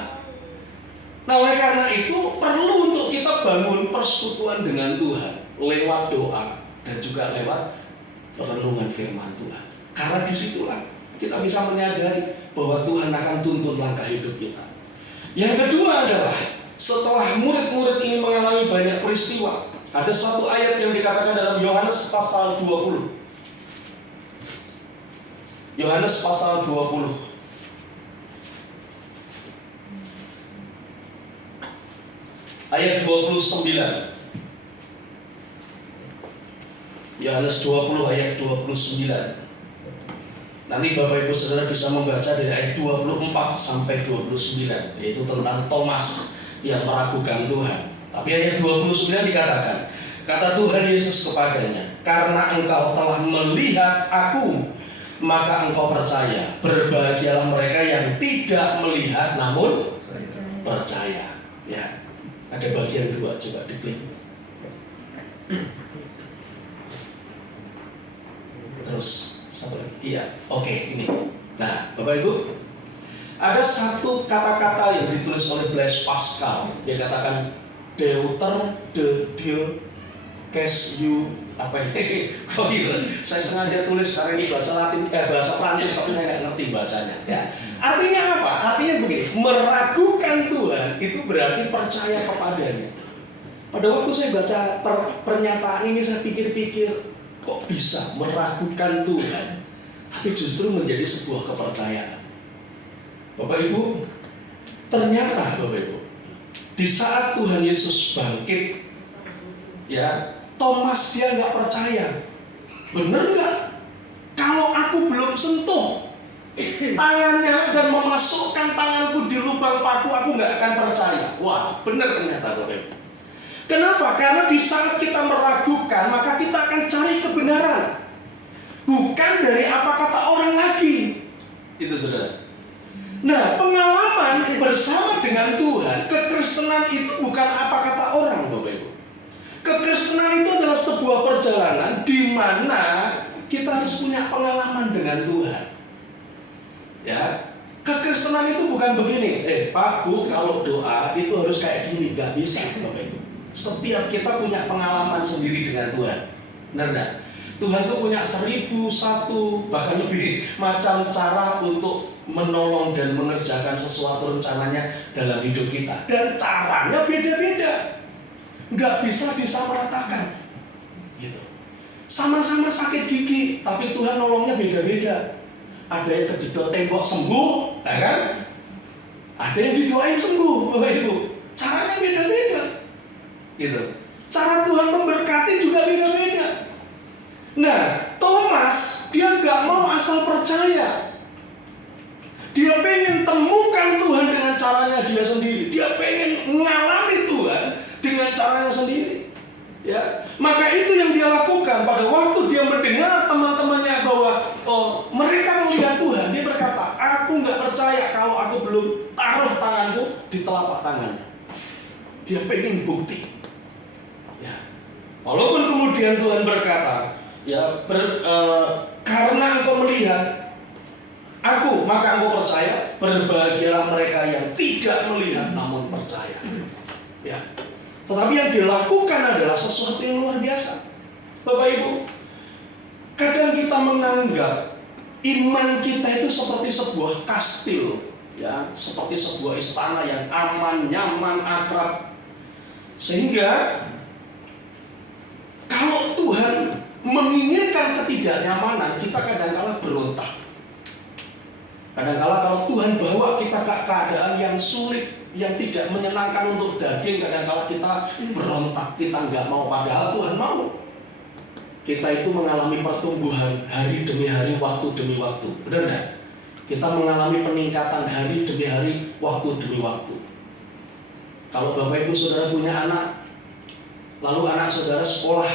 Nah, oleh karena itu perlu untuk kita bangun persekutuan dengan Tuhan lewat doa dan juga lewat perenungan firman Tuhan. Karena disitulah kita bisa menyadari bahwa Tuhan akan tuntun langkah hidup kita. Yang kedua adalah setelah murid-murid ini mengalami banyak peristiwa, ada satu ayat yang dikatakan dalam Yohanes pasal 20. Yohanes pasal 20. Ayat 29. Yohanes 20 ayat 29. Nanti Bapak Ibu Saudara bisa membaca dari ayat 24 sampai 29, yaitu tentang Thomas yang meragukan Tuhan. Tapi ayat 29 dikatakan, kata Tuhan Yesus kepadanya, karena engkau telah melihat aku, maka engkau percaya. Berbahagialah mereka yang tidak melihat namun percaya. Ya, ada bagian dua, coba diklik. Terus satu lagi. Iya, oke, ini. Nah, Bapak Ibu, ada satu kata-kata yang ditulis oleh Blaise Pascal. Dia katakan deuter de Dieu kes you apa ini? Oh iya, saya sengaja tulis karena ini bahasa Latin, bahasa Prancis, tapi saya nggak ngerti bacanya. Ya, artinya apa? Artinya begini: meragukan Tuhan itu berarti percaya kepadanya. Pada waktu saya baca pernyataan ini, saya pikir-pikir, kok bisa meragukan Tuhan, tapi justru menjadi sebuah kepercayaan. Bapak Ibu, ternyata Bapak Ibu, di saat Tuhan Yesus bangkit, ya, Thomas dia nggak percaya. Bener nggak? Kalau aku belum sentuh tangannya dan memasukkan tanganku di lubang paku, aku nggak akan percaya. Wah, bener ternyata Bapak Ibu. Kenapa? Karena di saat kita meragukan, maka kita akan cari kebenaran, bukan dari apa kata orang lagi. Itu saudara. Nah, pengalaman bersama dengan Tuhan, kekristenan itu bukan apa kata orang, Bapak Ibu. Kekristenan itu adalah sebuah perjalanan di mana kita harus punya pengalaman dengan Tuhan. Ya, kekristenan itu bukan begini. Pak, Bu, kalau doa itu harus kayak gini, nggak bisa, Bapak Ibu. Setiap kita punya pengalaman sendiri dengan Tuhan. Benar nggak? Tuhan tuh punya 1001 bahkan lebih macam cara untuk menolong dan mengerjakan sesuatu rencananya dalam hidup kita. Dan caranya beda-beda, nggak bisa disamaratakan. Gitu. Sama-sama sakit gigi, tapi Tuhan nolongnya beda-beda. Ada yang kejedot tembok sembuh, ya kan? Ada yang didoain sembuh, Bapak Ibu. Caranya beda-beda. Gitu. Cara Tuhan memberkati juga beda-beda. Nah, Thomas dia nggak mau asal percaya. Dia pengen temukan Tuhan dengan caranya dia sendiri. Dia pengen mengalami Tuhan dengan caranya sendiri. Ya, maka itu yang dia lakukan pada waktu dia mendengar teman-temannya bahwa mereka melihat Tuhan. Dia berkata, aku nggak percaya kalau aku belum taruh tanganku di telapak tangannya. Dia pengen bukti. Walaupun kemudian Tuhan berkata, ya, karena engkau melihat aku, maka engkau percaya. Berbahagialah mereka yang tidak melihat namun percaya. Ya, tetapi yang dilakukan adalah sesuatu yang luar biasa. Bapak Ibu, kadang kita menganggap iman kita itu seperti sebuah kastil ya, seperti sebuah istana yang aman, nyaman, akrab. Sehingga kalau Tuhan menginginkan ketidaknyamanan, kita kadang-kala berontak. Kadang-kala kalau Tuhan bawa kita ke keadaan yang sulit, yang tidak menyenangkan untuk daging, kadang-kala kita berontak, kita nggak mau, padahal Tuhan mau. Kita itu mengalami pertumbuhan hari demi hari, waktu demi waktu. Benar nggak? Kita mengalami peningkatan hari demi hari, waktu demi waktu. Kalau Bapak Ibu Saudara punya anak, lalu anak saudara sekolah,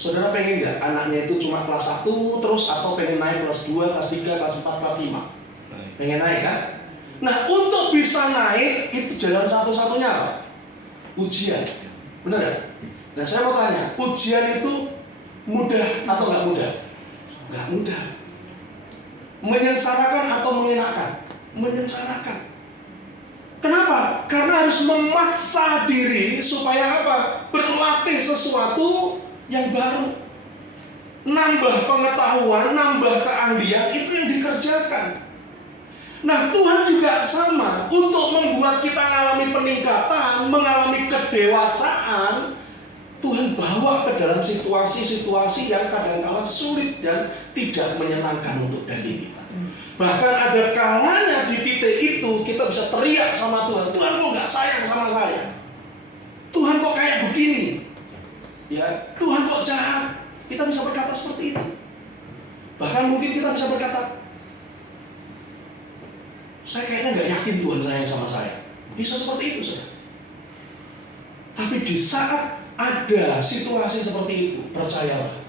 saudara pengen nggak anaknya itu cuma kelas 1 terus, atau pengen naik kelas 2, kelas 3, kelas 4, kelas 5? Pengen naik kan? Nah, untuk bisa naik itu jalan satu-satunya apa? Ujian. Benar ya? Nah, saya mau tanya, ujian itu mudah atau nggak mudah? Nggak mudah. Menyengsarakan atau mengenakan? Menyengsarakan. Kenapa? Karena harus memaksa diri supaya apa? Berlatih sesuatu yang baru. Nambah pengetahuan, nambah keahlian, itu yang dikerjakan. Nah, Tuhan juga sama, untuk membuat kita mengalami peningkatan, mengalami kedewasaan. Tuhan bawa ke dalam situasi-situasi yang kadang-kala sulit dan tidak menyenangkan untuk daging kita. Bahkan ada kalanya di titik itu kita bisa teriak sama Tuhan, Tuhan kok nggak sayang sama saya? Tuhan kok kayak begini? Ya, Tuhan kok jahat? Kita bisa berkata seperti itu. Bahkan mungkin kita bisa berkata, saya kayaknya nggak yakin Tuhan sayang sama saya. Bisa seperti itu, saudara. Tapi di saat ada situasi seperti itu, percayalah,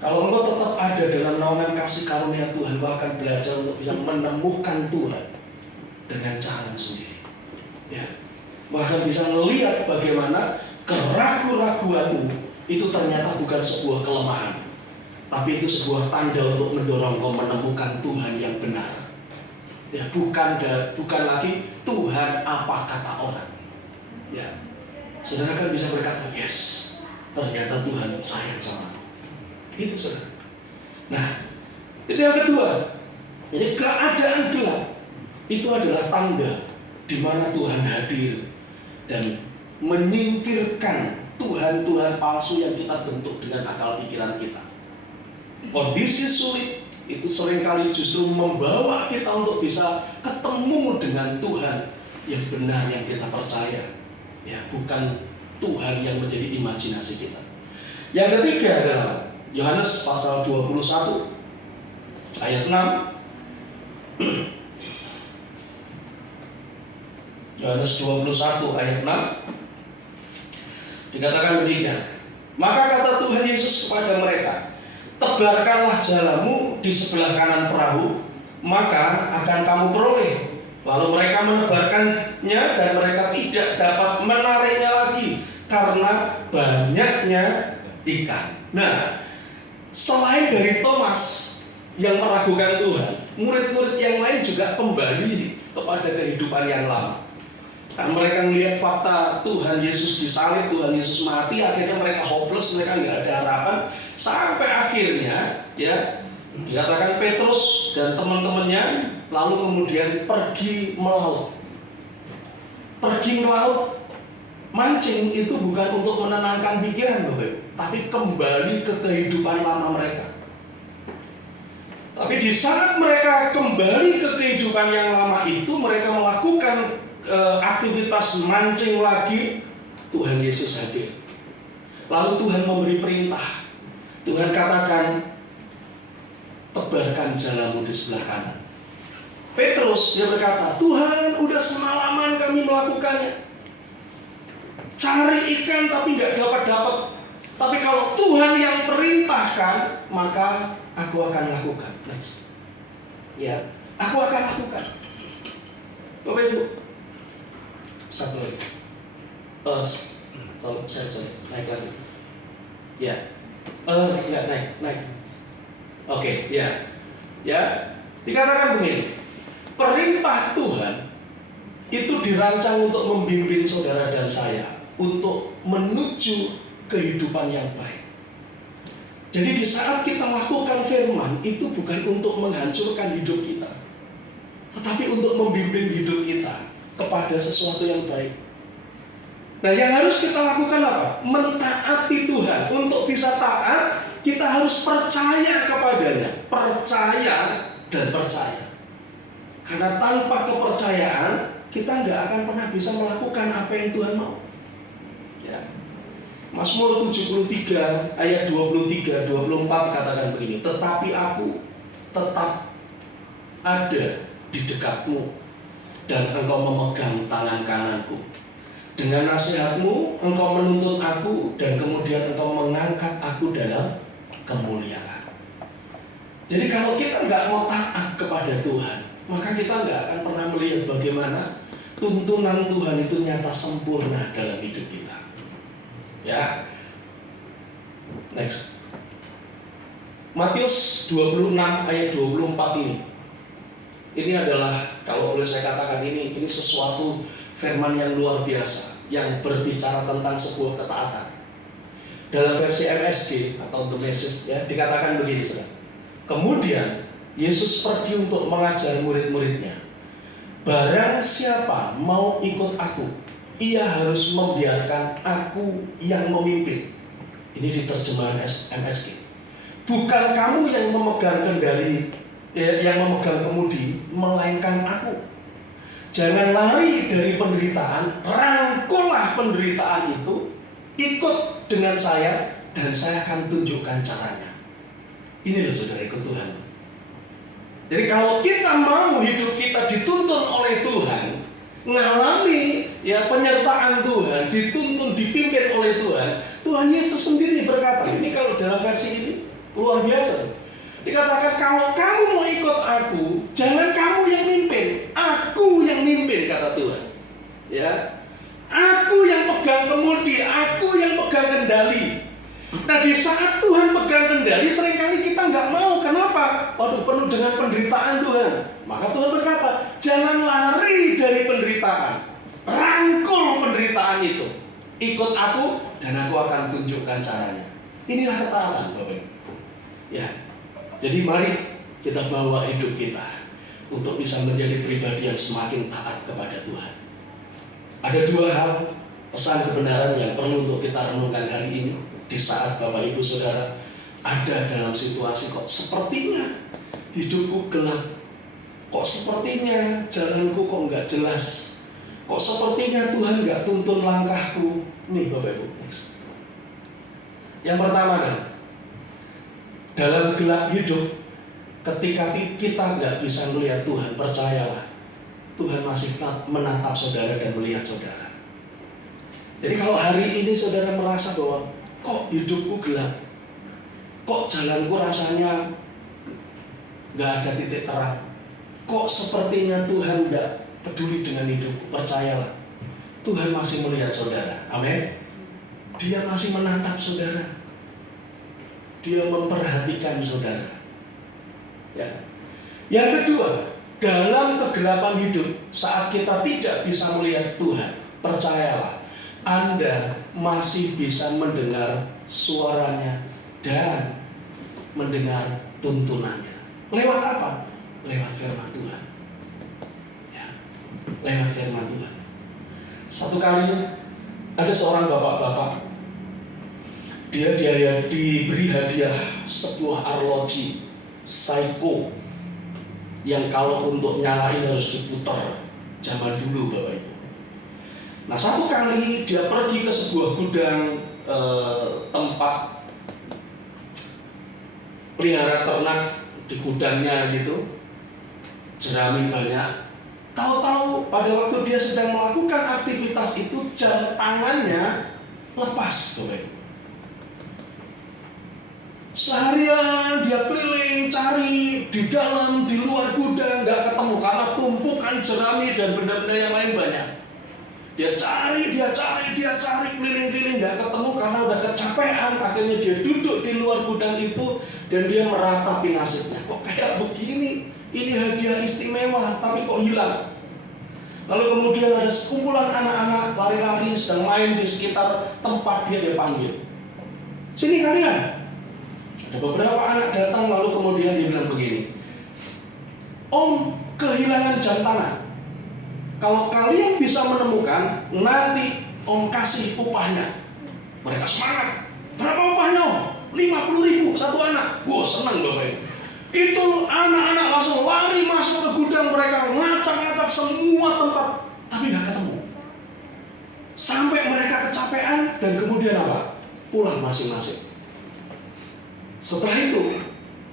kalau engkau tetap ada dalam naungan kasih karunia Tuhan, engkau akan belajar untuk bisa menemukan Tuhan dengan cara sendiri. Ya, bahkan bisa melihat bagaimana keraguan-raguanmu itu ternyata bukan sebuah kelemahan, tapi itu sebuah tanda untuk mendorong engkau menemukan Tuhan yang benar. Ya, bukan lagi Tuhan apa kata orang. Ya, saudara kan bisa berkata, yes, ternyata Tuhan sayang sama aku. Itu saudara. Nah, itu yang kedua. Jadi keadaan gelap itu adalah tanda di mana Tuhan hadir dan menyingkirkan Tuhan-Tuhan palsu yang kita bentuk dengan akal pikiran kita. Kondisi sulit itu seringkali justru membawa kita untuk bisa ketemu dengan Tuhan yang benar, yang kita percaya. Ya, bukan Tuhan yang menjadi imajinasi kita. Yang ketiga adalah Yohanes pasal 21 ayat 6. Yohanes 21 ayat 6 dikatakan begini, maka kata Tuhan Yesus kepada mereka, tebarkanlah jalamu di sebelah kanan perahu, maka akan kamu peroleh. Lalu mereka menebarkannya dan mereka tidak dapat menariknya lagi karena banyaknya ikan. Nah, selain dari Thomas yang meragukan Tuhan, murid-murid yang lain juga kembali kepada kehidupan yang lama. Kan mereka melihat fakta Tuhan Yesus disalib, Tuhan Yesus mati, akhirnya mereka hopeless, mereka nggak ada harapan. Sampai akhirnya, ya, dikatakan Petrus dan teman-temannya lalu kemudian pergi melaut. Pergi melaut, mancing itu bukan untuk menenangkan pikiran, Bapak, tapi kembali ke kehidupan lama mereka. Tapi di saat mereka kembali ke kehidupan yang lama itu, mereka melakukan aktivitas mancing lagi, Tuhan Yesus hadir. Lalu Tuhan memberi perintah. Tuhan katakan, tebarkan jalamu di sebelah kanan. Petrus dia berkata, Tuhan udah semalaman kami melakukannya, cari ikan tapi nggak dapat. Tapi kalau Tuhan yang perintahkan, maka aku akan lakukan. Next. Ya, aku akan lakukan. Bapak Ibu, satu lagi. Sorry, naik lagi. Ya, ya naik. Oke, ya. Dikatakan begini, perintah Tuhan itu dirancang untuk membimbing saudara dan saya untuk menuju kehidupan yang baik. Jadi di saat kita lakukan firman, itu bukan untuk menghancurkan hidup kita, tetapi untuk membimbing hidup kita kepada sesuatu yang baik. Nah, yang harus kita lakukan apa? Mentaati Tuhan. Untuk bisa taat, kita harus percaya kepadanya. Percaya dan percaya. Karena tanpa kepercayaan, kita nggak akan pernah bisa melakukan apa yang Tuhan mau. Ya. Mazmur 73 ayat 23, 24 katakan begini, tetapi aku tetap ada di dekatmu dan engkau memegang tangan kananku. Dengan nasihatmu engkau menuntun aku dan kemudian engkau mengangkat aku dalam kemuliaan. Jadi kalau kita nggak mau taat kepada Tuhan, maka kita nggak akan pernah melihat bagaimana tuntunan Tuhan itu nyata sempurna dalam hidup kita. Ya. Next. Matius 26 ayat 24 ini. Ini adalah, kalau boleh saya katakan, ini sesuatu firman yang luar biasa yang berbicara tentang sebuah ketaatan. Dalam versi MSG atau The Message ya, dikatakan begini, saudara. Kemudian Yesus pergi untuk mengajar murid-muridnya. Barang siapa mau ikut aku, ia harus membiarkan aku yang memimpin. Ini di terjemahan MSG. Bukan kamu yang memegang kendali, yang memegang kemudi, melainkan aku. Jangan lari dari penderitaan, rangkullah penderitaan itu, ikut dengan saya, dan saya akan tunjukkan caranya. Ini loh saudara, ikut Tuhan. Jadi kalau kita mau hidup kita dituntun oleh Tuhan, mengalami ya penyertaan Tuhan, dituntun, dipimpin oleh Tuhan, Tuhan Yesus sendiri berkata, ini kalau dalam versi ini luar biasa. Dikatakan kalau kamu mau ikut aku, jangan kamu yang mimpin, aku yang mimpin, kata Tuhan. Ya, aku yang pegang kemudi, aku yang pegang kendali. Nah, di saat Tuhan pegang kendali, seringkali kita nggak mau. Kenapa? Waduh, penuh dengan penderitaan Tuhan. Maka Tuhan berkata, jangan lari dari penderitaan, rangkul penderitaan itu, ikut aku dan aku akan tunjukkan caranya. Inilah ketaatan, Bapak Ibu. Ya. Jadi mari kita bawa hidup kita untuk bisa menjadi pribadi yang semakin taat kepada Tuhan. Ada dua hal pesan kebenaran yang perlu untuk kita renungkan hari ini. Di saat Bapak Ibu Saudara ada dalam situasi kok sepertinya hidupku gelap, kok sepertinya jalanku kok nggak jelas, kok sepertinya Tuhan nggak tuntun langkahku. Nih Bapak Ibu, yang pertama nih, dalam gelap hidup, ketika kita nggak bisa melihat Tuhan, percayalah, Tuhan masih menatap saudara dan melihat saudara. Jadi kalau hari ini saudara merasa bahwa kok hidupku gelap, kok jalanku rasanya nggak ada titik terang, kok sepertinya Tuhan nggak peduli dengan hidupku, percayalah, Tuhan masih melihat saudara. Amin. Dia masih menatap saudara. Dia memperhatikan saudara. Ya. Yang kedua, dalam kegelapan hidup, saat kita tidak bisa melihat Tuhan, percayalah, Anda masih bisa mendengar suaranya dan mendengar tuntunannya. Lewat apa? Lewat firman Tuhan. Ya. Lewat firman Tuhan. Satu kali ada seorang bapak-bapak, dia diberi hadiah sebuah arloji Seiko yang kalau untuk nyalain harus diputar zaman dulu Bapak Ibu. Nah, satu kali dia pergi ke sebuah gudang tempat pelihara ternak, di gudangnya gitu, jerami banyak. Tahu-tahu pada waktu dia sedang melakukan aktivitas itu, jam tangannya lepas Bapak Ibu. Seharian dia keliling cari di dalam, di luar gudang, nggak ketemu karena tumpukan jerami dan benda-benda yang lain banyak. Dia cari, keliling-keliling, nggak ketemu karena udah kecapean. Akhirnya dia duduk di luar gudang itu dan dia meratapi nasibnya. Kok kayak begini? Ini hadiah istimewa, tapi kok hilang? Lalu kemudian ada sekumpulan anak-anak lari-lari sedang main di sekitar tempat dia panggil. Sini kalian. Ada beberapa anak datang, lalu kemudian dia bilang begini, Om kehilangan jam tangan. Kalau kalian bisa menemukan, nanti Om kasih upahnya. Mereka semangat. Berapa upahnya Om? 50.000 satu anak. Wah, senang Bapak Ibu. Itu anak-anak langsung lari masuk ke gudang mereka, ngacak-ngacak semua tempat, tapi nggak ketemu. Sampai mereka kecapean dan kemudian apa? Pulang masing-masing. Setelah itu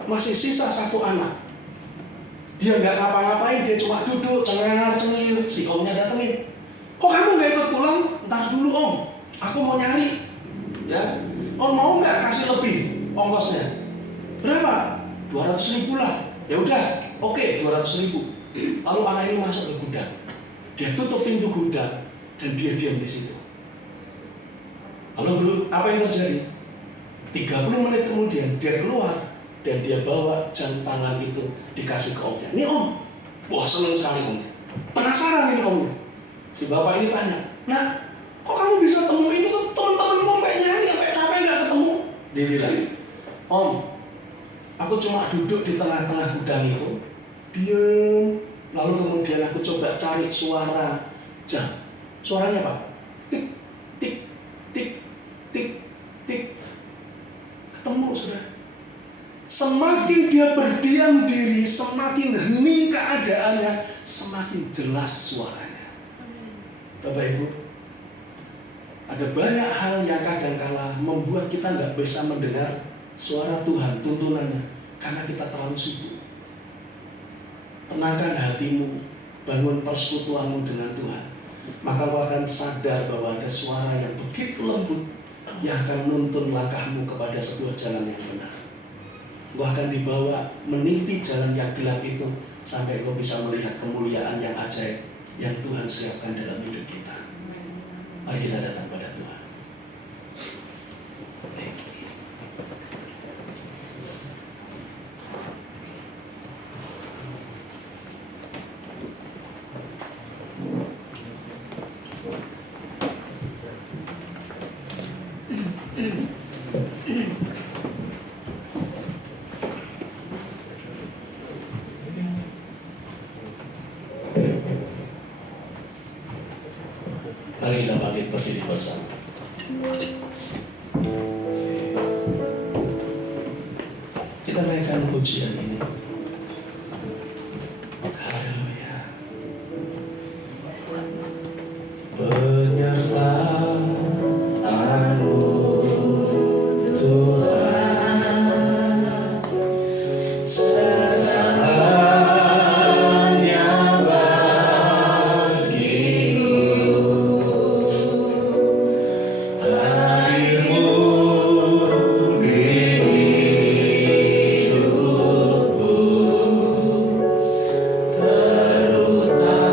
masih sisa satu anak. Dia nggak ngapa-ngapain, dia cuma duduk cengar-cengir. Si omnya datengin. Kok kamu nggak ikut pulang? Ntar dulu Om, aku mau nyari. Ya, Om mau nggak kasih lebih ongkosnya? Berapa? 200.000 lah. Ya udah, oke 200.000. Lalu anak ini masuk ke gudang. Dia tutup pintu gudang dan dia diam di situ. Lalu bro, apa yang terjadi? 30 menit kemudian dia keluar dan dia bawa jam tangan itu dikasih ke omnya. Ini Om. Wah, senang sekali omnya. Penasaran ini omnya. Si bapak ini tanya, nah, kok kamu bisa temuin itu teman-temanmu sampai nyari, sampai capek nggak ketemu? Dia bilang, Om, aku cuma duduk di tengah-tengah gudang itu, diam. Lalu kemudian aku coba cari suara jam. Suaranya apa? Tik, tik, tik, tik, tik. Ketemu sudah. Semakin dia berdiam diri, semakin hening keadaannya, semakin jelas suaranya. Bapak Ibu, ada banyak hal yang kadangkala membuat kita nggak bisa mendengar suara Tuhan, tuntunannya, karena kita terlalu sibuk. Tenangkan hatimu, bangun persekutuanmu dengan Tuhan. Maka kau akan sadar bahwa ada suara yang begitu lembut yang akan menuntun langkahmu kepada sebuah jalan yang benar. Kau akan dibawa meniti jalan yang gelap itu sampai kau bisa melihat kemuliaan yang ajaib yang Tuhan siapkan dalam hidup kita. Mari kita datang pada Tuhan. Mari kita bangkit berdiri bersama. Kita naikkan pujian ini. Haleluya. Penyertaanmu Tuhan, segalanya bagiku. Harimu di hidupku, terutama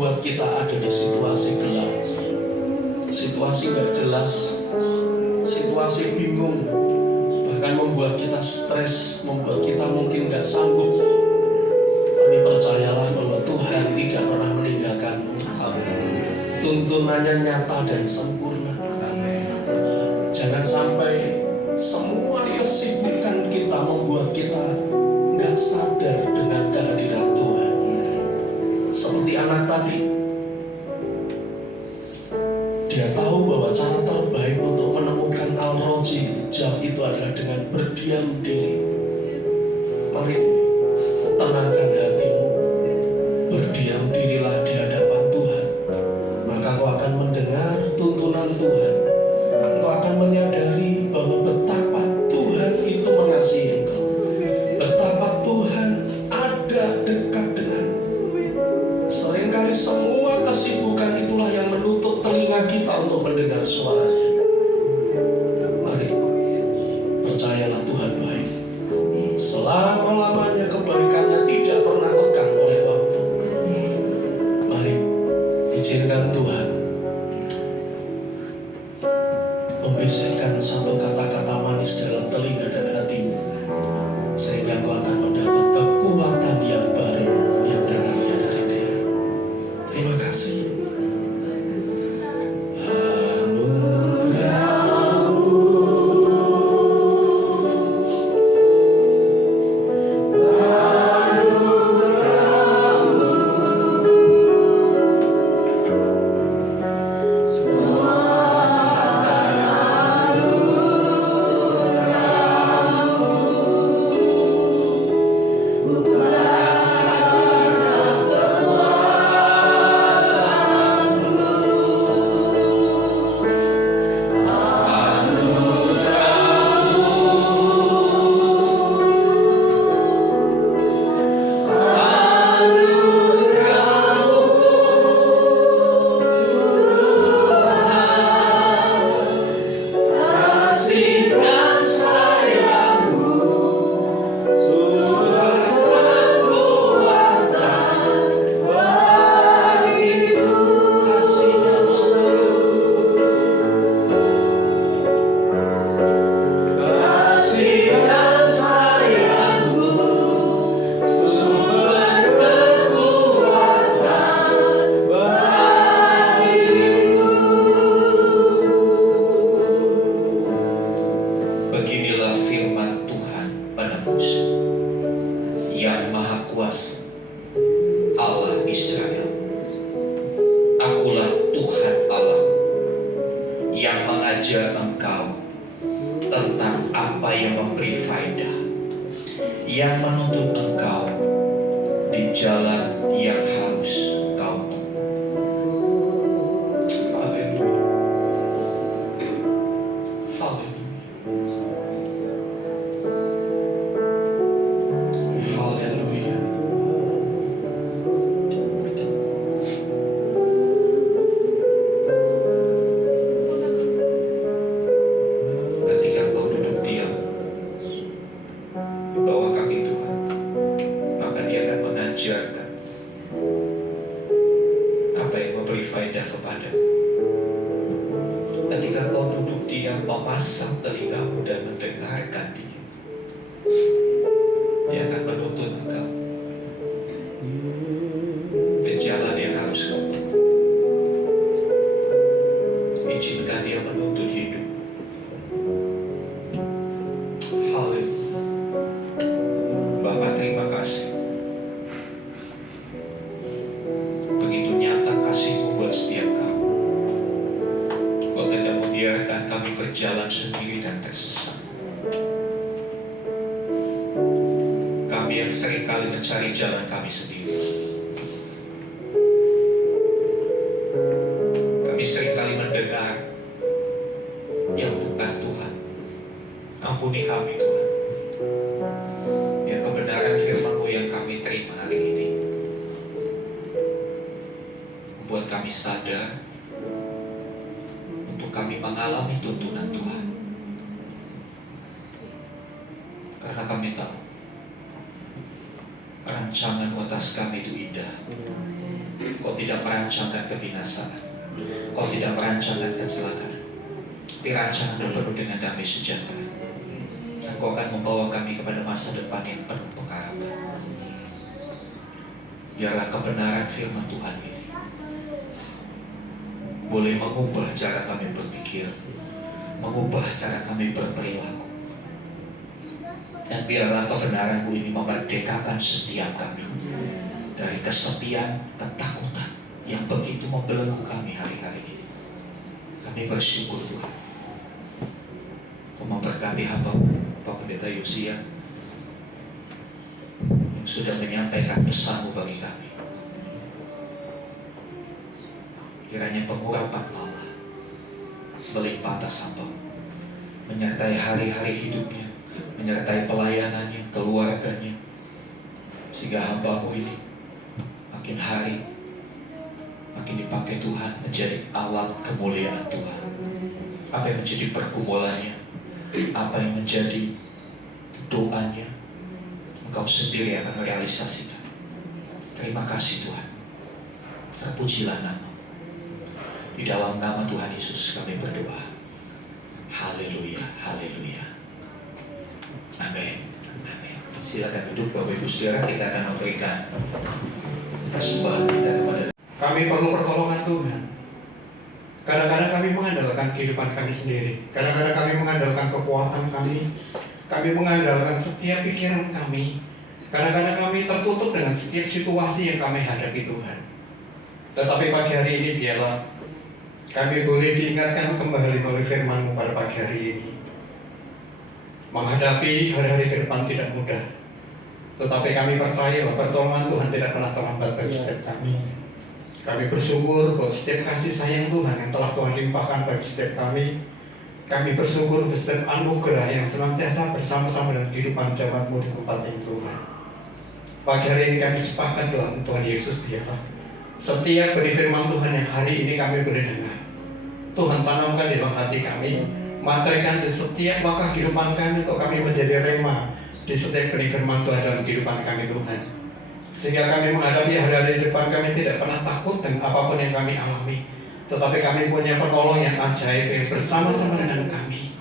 membuat kita ada di situasi gelap, situasi gak jelas, situasi bingung, bahkan membuat kita stres, membuat kita mungkin gak sanggup. Tapi percayalah bahwa Tuhan tidak pernah meninggalkanmu. Tuntunannya nyata dan sempurna. Jangan sampai semua kesibukan kita membuat kita gak sadar dengan kehadiran Tuhan. Seperti anak tadi, dia tahu bahwa cara terbaik untuk menemukan Al-Roji jam itu adalah dengan berdiam diri. Mari tenangkan hatimu, berdiam dirilah di hadapan Tuhan, maka kau akan mendengar tuntunan Tuhan. Kau akan menyadari bahwa betapa Tuhan itu mengasihi engkau, betapa Tuhan ada dekat denganmu. Seringkali semua kesibukan itulah yang menutup telinga kita untuk mendengar suara-Nya. Mari, percayalah Tuhan baik. Selama-lamanya kebaikannya tidak pernah lekang oleh waktu. Mari, izinkan Tuhan membisikkan satu kata-kata manis dalam telinga dan hatimu, sehingga kau akan mendapat kekuatan yang baru yang datangnya dari Dia. Terima kasih. Ampuni kami Tuhan, yang kebenaran firman-Mu yang kami terima hari ini membuat kami sadar untuk kami mengalami tuntunan Tuhan. Karena kami tahu rancangan atas kami itu indah. Kau tidak merancangkan kebinasaan, Kau tidak merancangkan kecelakaan, tapi rancangan penuh dengan damai sejahtera. Engkau akan membawa kami kepada masa depan yang penuh pengharapan. Biarlah kebenaran firman Tuhan ini boleh mengubah cara kami berpikir, mengubah cara kami berperilaku. Dan biarlah kebenaran-Mu ini memerdekakan setiap kami dari kesepian, ketakutan yang begitu membelenggu kami hari-hari ini. Kami bersyukur Tuhan, Kau memberkati hamba-Mu, Pak Pendeta Yosia, yang sudah menyampaikan pesan-Mu bagi kami. Kiranya pengurapan Allah melimpah atas hamba-Mu, menyertai hari-hari hidupnya, menyertai pelayanannya, keluarganya, sehingga hamba-Mu ini makin hari makin dipakai Tuhan menjadi alat kemuliaan Tuhan. Apa yang menjadi pergumulannya, apa yang menjadi doanya, Engkau sendiri akan merealisasikan. Terima kasih Tuhan. Terpujilah nama. Di dalam nama Tuhan Yesus kami berdoa. Haleluya, haleluya. Amin. Amin. Silakan duduk Bapak Ibu Saudara, kita akan memberikan persembahan kita kepada. Kami perlu pertolongan Tuhan. Kadang-kadang kami mengandalkan kehidupan kami sendiri. Kadang-kadang kami mengandalkan kekuatan kami. Kami mengandalkan setiap pikiran kami. Kadang-kadang kami tertutup dengan setiap situasi yang kami hadapi Tuhan. Tetapi pagi hari ini biarlah kami boleh diingatkan kembali melalui firman-Mu pada pagi hari ini. Menghadapi hari-hari ke depan tidak mudah. Tetapi kami percaya bahwa pertolongan Tuhan tidak pernah terlambat bagi setiap kami. Kami bersyukur bahwa setiap kasih sayang Tuhan yang telah Tuhan limpahkan bagi setiap kami. Kami bersyukur bahwa setiap anugerah yang senantiasa bersama-sama dengan kehidupan jemaat-Mu di tempat ini Tuhan. Pagi hari ini kami sepakat Tuhan Yesus biarlah setiap benih firman Tuhan yang hari ini kami boleh dengar, Tuhan tanamkan di dalam hati kami, materikan di setiap langkah kehidupan kami untuk kami menjadi rema di setiap benih firman Tuhan dalam kehidupan kami Tuhan. Sehingga kami menghadapi hari-hari depan kami tidak pernah takut dengan apapun yang kami alami. Tetapi kami punya penolong yang ajaib yang bersama-sama dengan kami.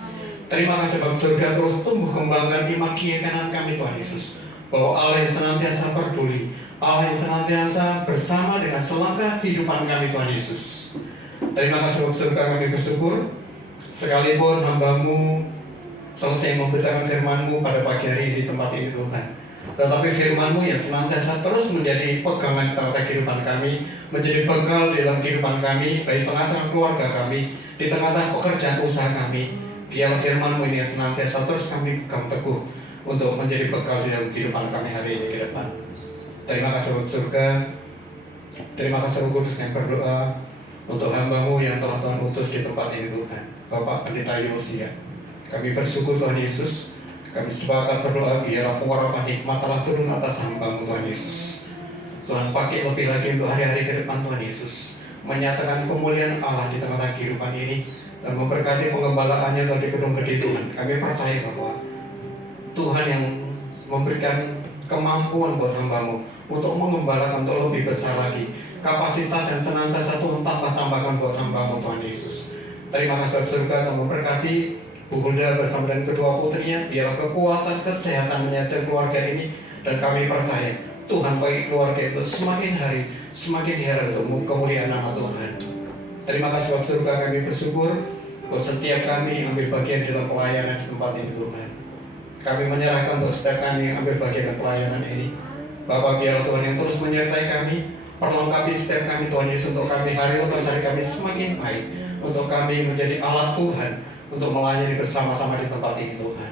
Terima kasih Bapa surga, terus tumbuh kembangkan iman kiri kanan kami Tuhan Yesus. Bahwa Allah yang senantiasa peduli, Allah yang senantiasa bersama dengan selangkah kehidupan kami Tuhan Yesus. Terima kasih Bapa surga, kami bersyukur. Sekalipun hamba-Mu selesai memberitakan firman-Mu pada pagi hari di tempat ini Tuhan, tetapi firman-Mu yang senantiasa terus menjadi pegangan di tengah-tengah kehidupan kami, menjadi bekal di dalam kehidupan kami, baik di tengah-tengah keluarga kami, di tengah-tengah pekerjaan usaha kami. Biar firman-Mu ini yang senantiasa terus kami pegang teguh untuk menjadi bekal di dalam kehidupan kami hari ini ke depan. Terima kasih Bapa surga. Terima kasih Roh Kudus yang berdoa untuk hamba-Mu yang telah Tuhan utus di tempat ini Tuhan, Bapak Pendeta Yosia. Kami bersyukur Tuhan Yesus. Kami sepakat berdoa biarlah pengurapan hikmat telah turun atas hamba-Mu Tuhan Yesus. Tuhan pakai lebih lagi untuk hari-hari ke depan Tuhan Yesus, menyatakan kemuliaan Allah di tengah-tengah kehidupan ini dan memberkati pengembalaannya di gedung gede Tuhan. Kami percaya bahwa Tuhan yang memberikan kemampuan buat hamba-Mu untuk mengembalakan untuk lebih besar lagi, kapasitas yang senantiasa Tuhan tambahkan buat hamba-Mu Tuhan Yesus. Terima kasih Bapak surga dan memberkati Bu Hulda bersama dengan kedua putrinya, biarlah kekuatan kesehatan menyertai keluarga ini, dan kami percaya Tuhan bagi keluarga itu semakin hari semakin heran untuk kemuliaan nama Tuhan. Terima kasih Bapak surga, kami bersyukur bahwa setiap kami ambil bagian dalam pelayanan di tempat ini Tuhan. Kami menyerahkan untuk setiap kami yang ambil bagian dalam pelayanan ini. Bapak biarlah Tuhan yang terus menyertai kami, perlengkapi setiap kami Tuhan Yesus, untuk kami hari lepas hari kami semakin baik, untuk kami menjadi alat Tuhan untuk melayani bersama-sama di tempat ini Tuhan.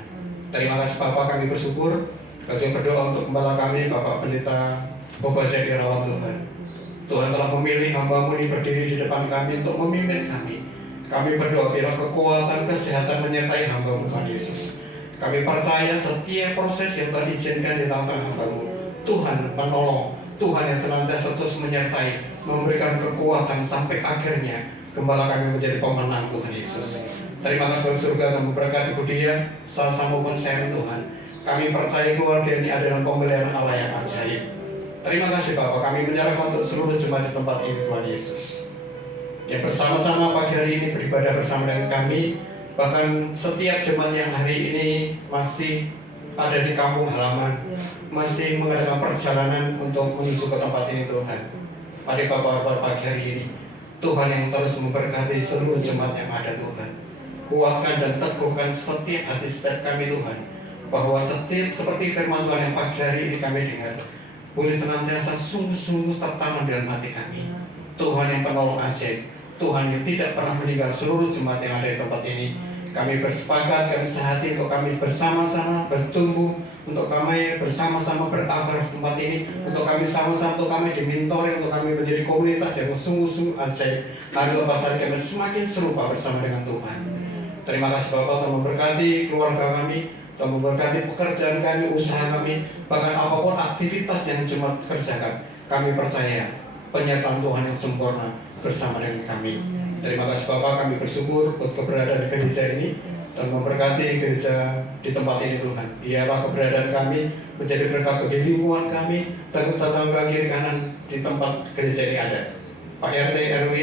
Terima kasih Bapak, kami bersyukur. Kami berdoa untuk gembala kami Bapak Pendeta Bapak Jadi Rawat Tuhan. Tuhan telah memilih hamba-Mu ini berdiri di depan kami untuk memimpin kami. Kami berdoa biarlah kekuatan kesehatan menyertai hamba-Mu Tuhan Yesus. Kami percaya setiap proses yang Tuhan izinkan di tengah-tengah hamba-Mu, Tuhan penolong, Tuhan yang senantiasa terus menyertai, memberikan kekuatan sampai akhirnya gembala kami menjadi pemenang Tuhan Yesus. Terima kasih Bapak surga dan memberkati Budia, Salsa maupun Sharon Tuhan. Kami percaya keluarga ini adalah pemeliharaan Allah yang ajaib. Terima kasih Bapak, kami menyerahkan untuk seluruh jemaat di tempat ini Tuhan Yesus, yang bersama-sama pagi hari ini beribadah bersama dengan kami. Bahkan setiap jemaat yang hari ini masih ada di kampung halaman, masih mengadakan perjalanan untuk menuju ke tempat ini Tuhan. Mari Bapak pagi hari ini, Tuhan yang terus memberkati seluruh jemaat yang ada Tuhan. Kuatkan dan teguhkan setiap hati setiap kami Tuhan, bahwa setiap seperti firman Tuhan yang pagi hari ini kami dengar, boleh senantiasa sungguh-sungguh tertanam dalam hati kami. Tuhan yang penolong ajaib, Tuhan yang tidak pernah meninggal seluruh jemaat yang ada di tempat ini. Kami bersepakat, kami sehati untuk kami bersama-sama bertumbuh, untuk kami bersama-sama berakar di tempat ini, untuk kami sama-sama, untuk kami dimentori, untuk kami menjadi komunitas yang sungguh-sungguh ajaib. Hari lepas hari kami semakin serupa bersama dengan Tuhan. Terima kasih Bapak telah memberkati keluarga kami, telah memberkati pekerjaan kami, usaha kami, bahkan apapun aktivitas yang jemaat kerjakan. Kami percaya penyertaan Tuhan yang sempurna bersama dengan kami. Terima kasih Bapak, kami bersyukur untuk keberadaan gereja ini dan memberkati gereja di tempat ini Tuhan. Biarlah keberadaan kami menjadi berkat bagi lingkungan kami, tetangga kiri kanan di tempat gereja ini ada. Pak RT, RW,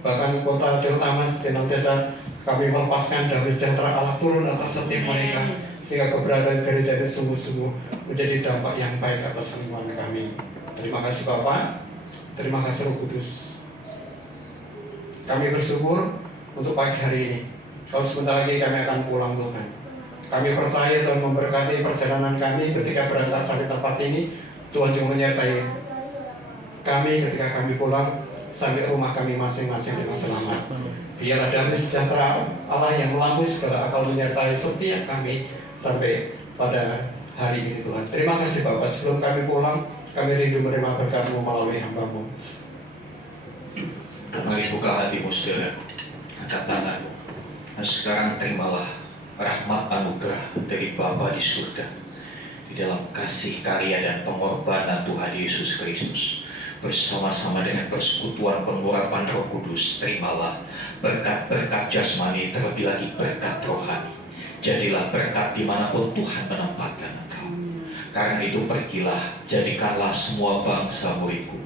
bahkan kota Delta Mas, senantiasa kami melepaskan damai sejahtera Allah turun atas setiap mereka, sehingga keberadaan gereja ini sungguh-sungguh menjadi dampak yang baik atas lingkungan kami. Terima kasih Bapak, terima kasih Roh Kudus. Kami bersyukur untuk pagi hari ini. Kalau sebentar lagi kami akan pulang Tuhan. Kami percaya Tuhan memberkati perjalanan kami ketika berangkat sampai tempat ini. Tuhan juga menyertai kami ketika kami pulang sampai rumah kami masing-masing dengan selamat. Biar damai sejahtera Allah yang melampaui segala akal menyertai setiap kami sampai pada hari ini Tuhan. Terima kasih Bapak. Sebelum kami pulang, kami rindu menerima berkat-Mu melalui hamba-Mu. Mari buka hatimu saudara, angkat tanganmu. Dan sekarang terimalah rahmat anugerah dari Bapa di surga, di dalam kasih karya dan pengorbanan Tuhan Yesus Kristus, bersama-sama dengan persekutuan pengurapan Roh Kudus. Terimalah berkat-berkat jasmani, terlebih lagi berkat rohani. Jadilah berkat dimanapun Tuhan menempatkan engkau. Karena itu pergilah, jadikanlah semua bangsa muridku.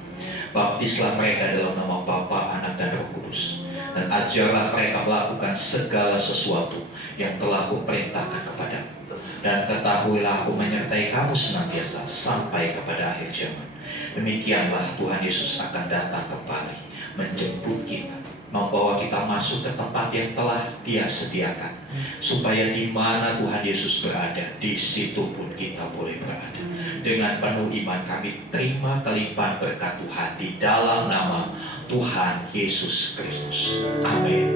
Baptislah mereka dalam nama Bapa, Anak, dan Roh Kudus, dan ajarlah mereka melakukan segala sesuatu yang telah Kuperintahkan kepadamu. Dan ketahuilah Aku menyertai kamu senantiasa sampai kepada akhir zaman. Demikianlah Tuhan Yesus akan datang kembali, menjemput kita, membawa kita masuk ke tempat yang telah Dia sediakan, supaya di mana Tuhan Yesus berada, di situ pun kita boleh berada. Dengan penuh iman kami terima kelimpahan berkat Tuhan di dalam nama Tuhan Yesus Kristus. Amin.